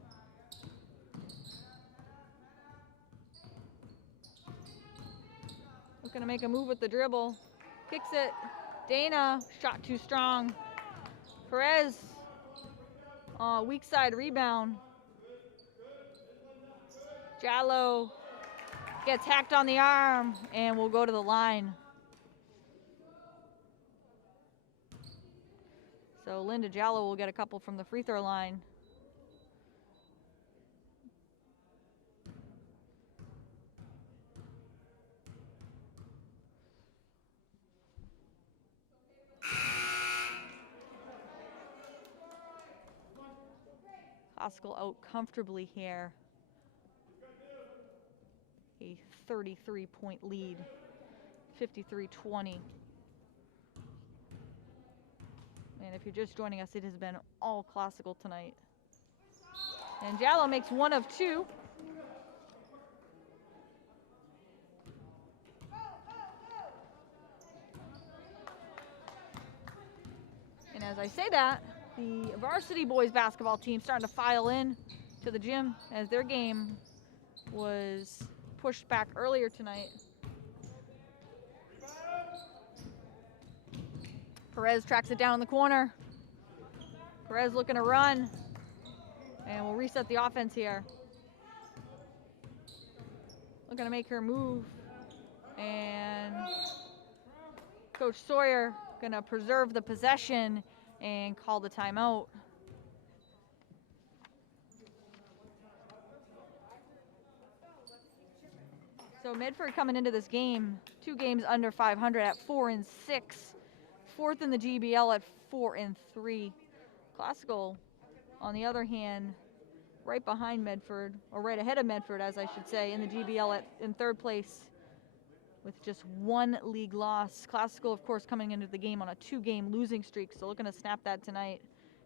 Looking to make a move with the dribble. Kicks it. Dana, shot too strong. Perez, weak side rebound. Jallo gets hacked on the arm and will go to the line. So Lynn Jallo will get a couple from the free throw line. Classical out comfortably here. A 33-point lead, 53-20. And if you're just joining us, it has been all Classical tonight. And Jallo makes 1 of 2. And as I say that, the varsity boys basketball team starting to file in to the gym as their game was pushed back earlier tonight. Perez tracks it down in the corner. Perez looking to run. And we'll reset the offense here. Looking to make her move. And Coach Sawyer gonna preserve the possession and call the timeout. So Medford coming into this game, 2 games under 500 at 4-6, 4th in the GBL at 4-3. Classical, on the other hand, right behind Medford, or right ahead of Medford, as I should say, in the GBL in 3rd place with just 1 league loss. Classical, of course, coming into the game on a 2-game losing streak, so looking to snap that tonight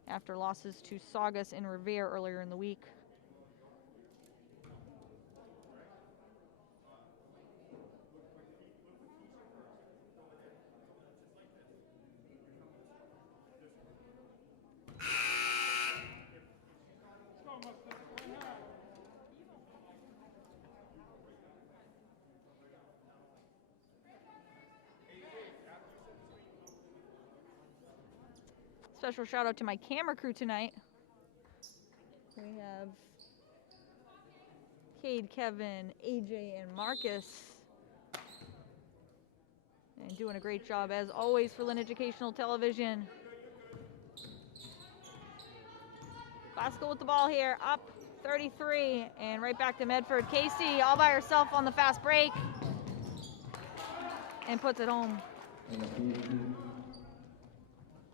after losses to Saugus and Revere earlier in the week. Special shout out to my camera crew tonight. We have Cade, Kevin, AJ, and Marcus. And doing a great job as always for Lynn Educational Television. Classical with the ball here, up 33, and right back to Medford. Casey all by herself on the fast break and puts it home.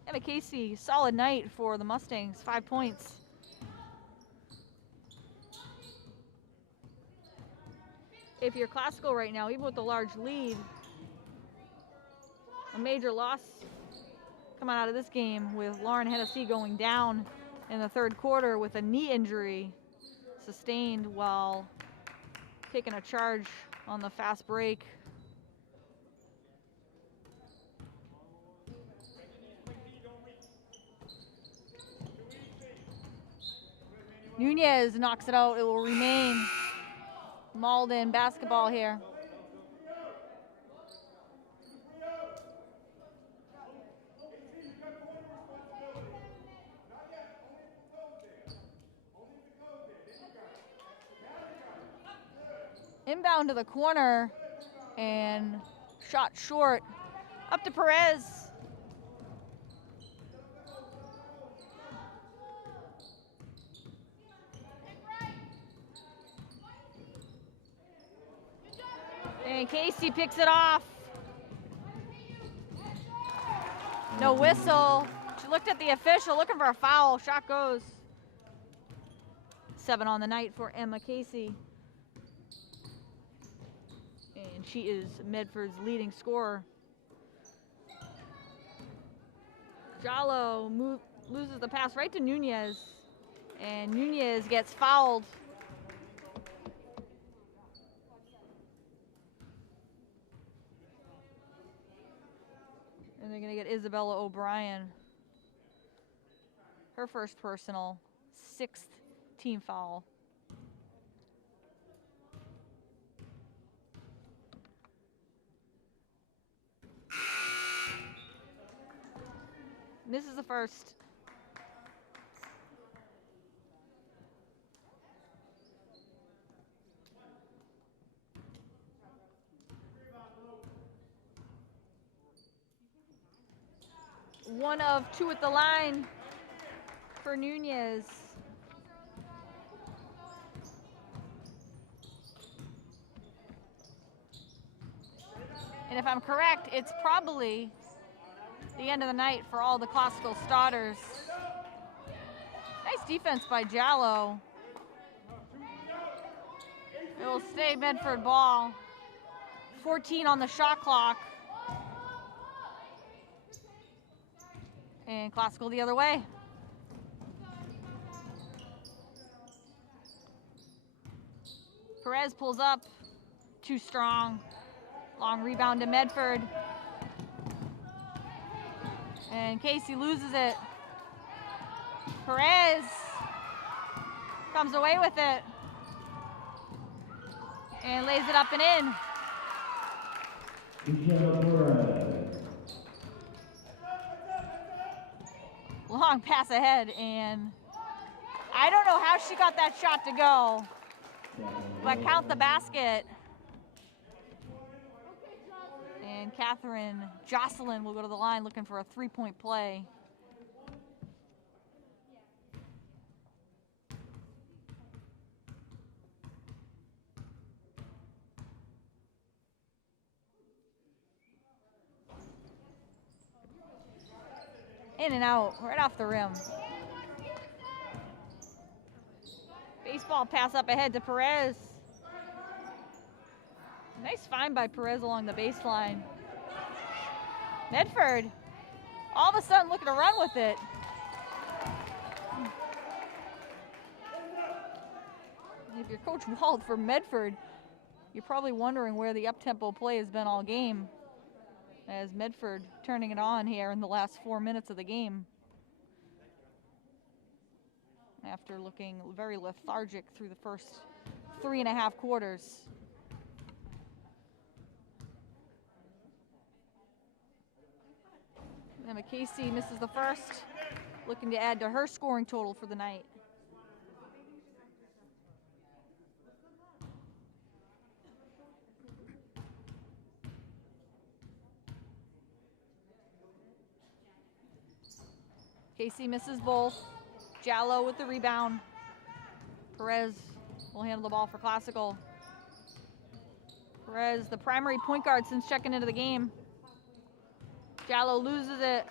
Emma Casey, solid night for the Mustangs, 5 points. If you're Classical right now, even with the large lead, a major loss coming out of this game with Lauren Hennessy going down in the 3rd quarter with a knee injury sustained while taking a charge on the fast break. Nunez knocks it out. It will remain Malden basketball here. Inbound to the corner and shot short. Up to Perez. And Casey picks it off. No whistle. She looked at the official looking for a foul. Shot goes. 7 on the night for Emma Casey. And she is Medford's leading scorer. Jallo loses the pass right to Nunez. And Nunez gets fouled. And they're going to get Isabella O'Brien. Her first personal, 6th team foul. Misses the first. One of 2 at the line for Nunez. And if I'm correct, it's probably the end of the night for all the classical starters. Nice defense by Jallo. It will stay Medford ball. 14 on the shot clock. And classical the other way. Perez pulls up. Too strong. Long rebound to Medford. And Casey loses it. Perez comes away with it. And lays it up and in. Long pass ahead, and I don't know how she got that shot to go, but count the basket. And Catherine Jocelyn will go to the line looking for a 3-point play. In and out, right off the rim. Baseball pass up ahead to Perez. Nice find by Perez along the baseline. Medford, all of a sudden looking to run with it. If you're Coach Wald for Medford, you're probably wondering where the up-tempo play has been all game. As Medford turning it on here in the last 4 minutes of the game. After looking very lethargic through the first 3.5 quarters. Emma Casey misses the first, looking to add to her scoring total for the night. Casey misses both. Jallo with the rebound. Perez will handle the ball for Classical. Perez, the primary point guard since checking into the game. Jallo loses it.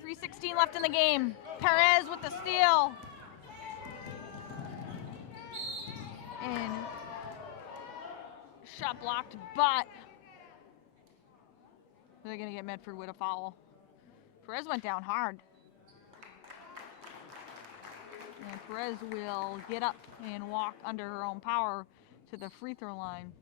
.3:16 left in the game. Perez with the steal. And shot blocked, but they're going to get Medford with a foul. Perez went down hard. And Perez will get up and walk under her own power to the free throw line.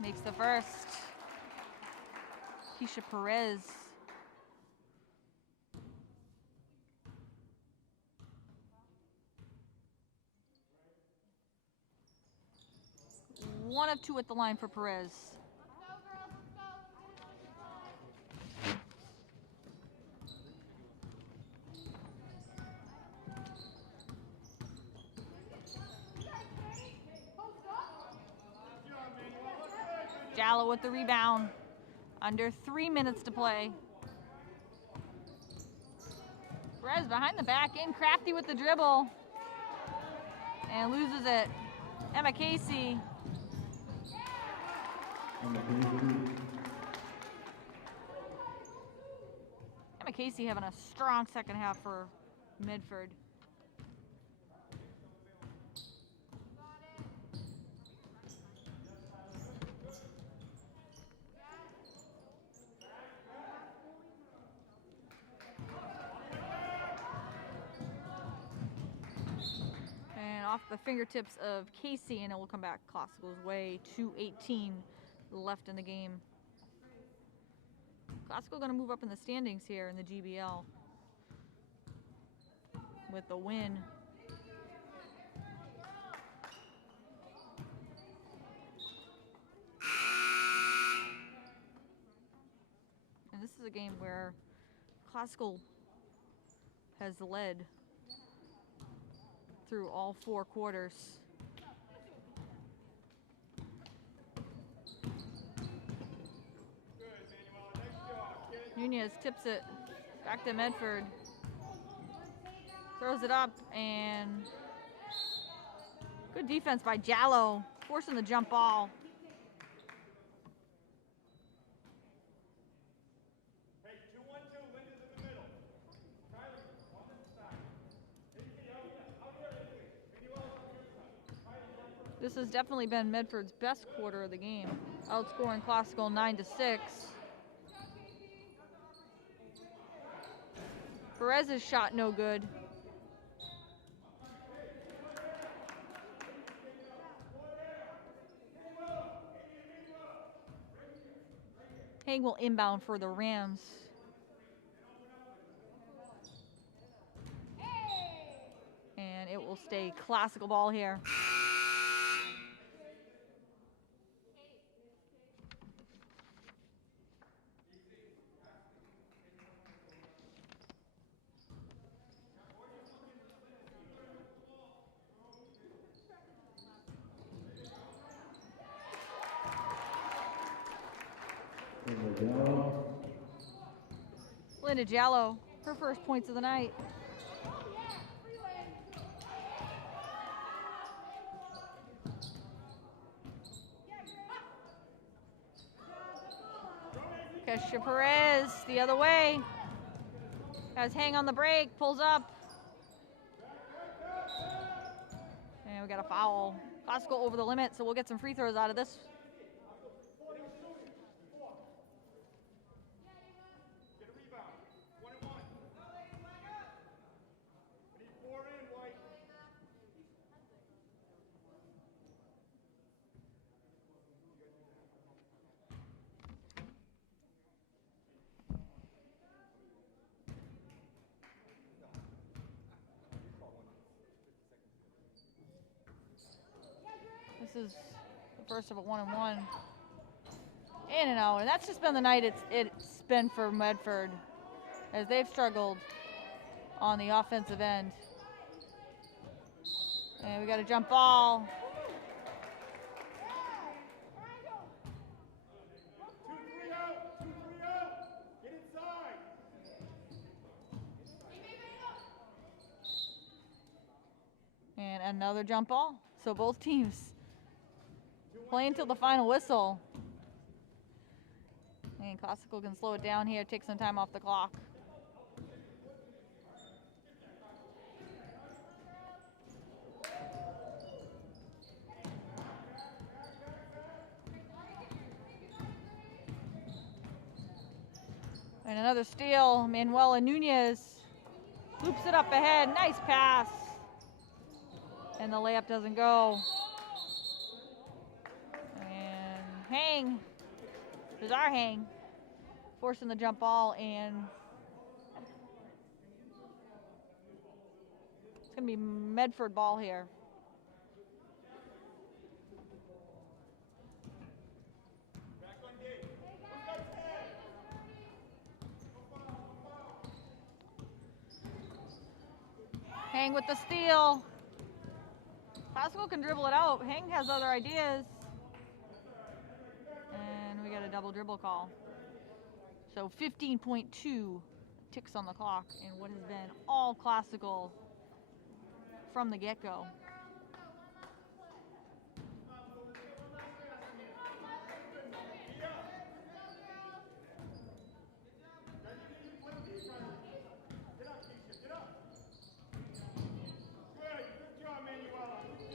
Makes the first. Keisha Perez. One of 2 at the line for Perez. Jallo with the rebound. Under 3 minutes to play. Perez behind the back in, crafty with the dribble. And loses it. Emma Casey. Emma Casey having a strong second half for Medford. And off the fingertips of Casey, and it will come back Classical's way. 2:18 left in the game. Classical going to move up in the standings here in the GBL with the win. And this is a game where Classical has led through all 4 quarters. Nunez tips it back to Medford. Throws it up, and good defense by Jallo, forcing the jump ball. Hey, 2-1-2, Lynn is in the middle. Kylie, on this side. This has definitely been Medford's best quarter of the game, outscoring Classical 9-6. Perez's shot no good. Haig will inbound for the Rams. And it will stay Classical ball here. Lynn Jallo, her first points of the night. Kesha Perez the other way. Has Hang on the break, pulls up. And we got a foul. Classical over the limit, so we'll get some free throws out of this. This is the first of a 1-and-1. In and out. And that's just been the night it's been for Medford, as they've struggled on the offensive end. And we got a jump ball. 2-3 out. 2-3 out. Get inside. And another jump ball. So both teams playing till the final whistle. And Classical can slow it down here, take some time off the clock. And another steal. Manuela Nunez loops it up ahead. Nice pass. And the layup doesn't go. And Hang. There's our Hang. Forcing the jump ball, and it's going to be Medford ball here. Hang with the steal. Classical can dribble it out. Hang has other ideas. And Classical dribble call. So 15.2 ticks on the clock in what has been all Classical from the get-go.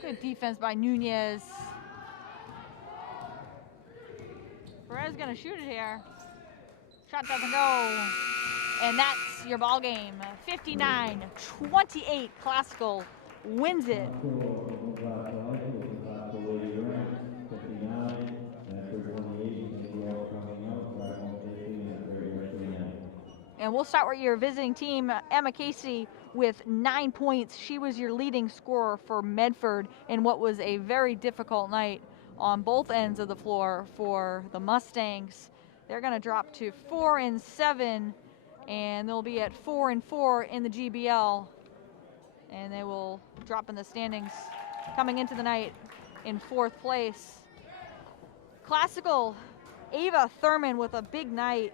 Good defense by Nunez. Perez gonna shoot it here. Shot doesn't go. And that's your ball game. 59-28. Classical wins it. And we'll start with your visiting team, Emma Casey, with 9 points. She was your leading scorer for Medford in what was a very difficult night on both ends of the floor for the Mustangs. They're going to drop to 4-7, and they'll be at 4-4 in the GBL, and they will drop in the standings coming into the night in 4th place. Classical, Ava Thurman with a big night.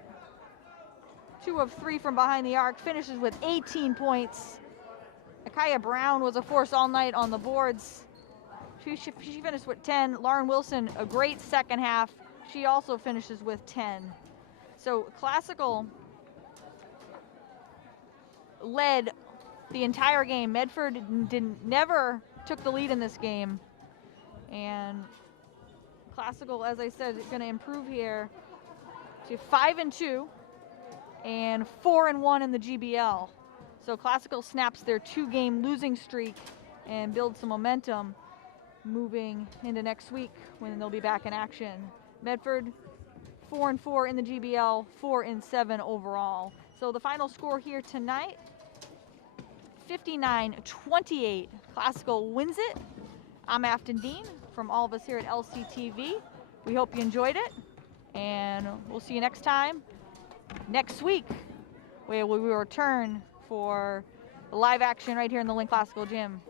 2 of 3 from behind the arc, finishes with 18 points. Akaya Brown was a force all night on the boards. She finished with 10. Lauren Wilson, a great second half. She also finishes with 10. So Classical led the entire game. Medford never took the lead in this game. And Classical, as I said, is going to improve here to 5-2. And 4-1 in the GBL. So Classical snaps their 2-game losing streak and builds some momentum moving into next week when they'll be back in action. Medford 4-4 in the GBL, 4-7 overall. So the final score here tonight, 59-28. Classical wins it. I'm Afton Dean from all of us here at LCTV. We hope you enjoyed it, and we'll see you next time. Next week, where we will return for the live action right here in the Lynn Classical Gym.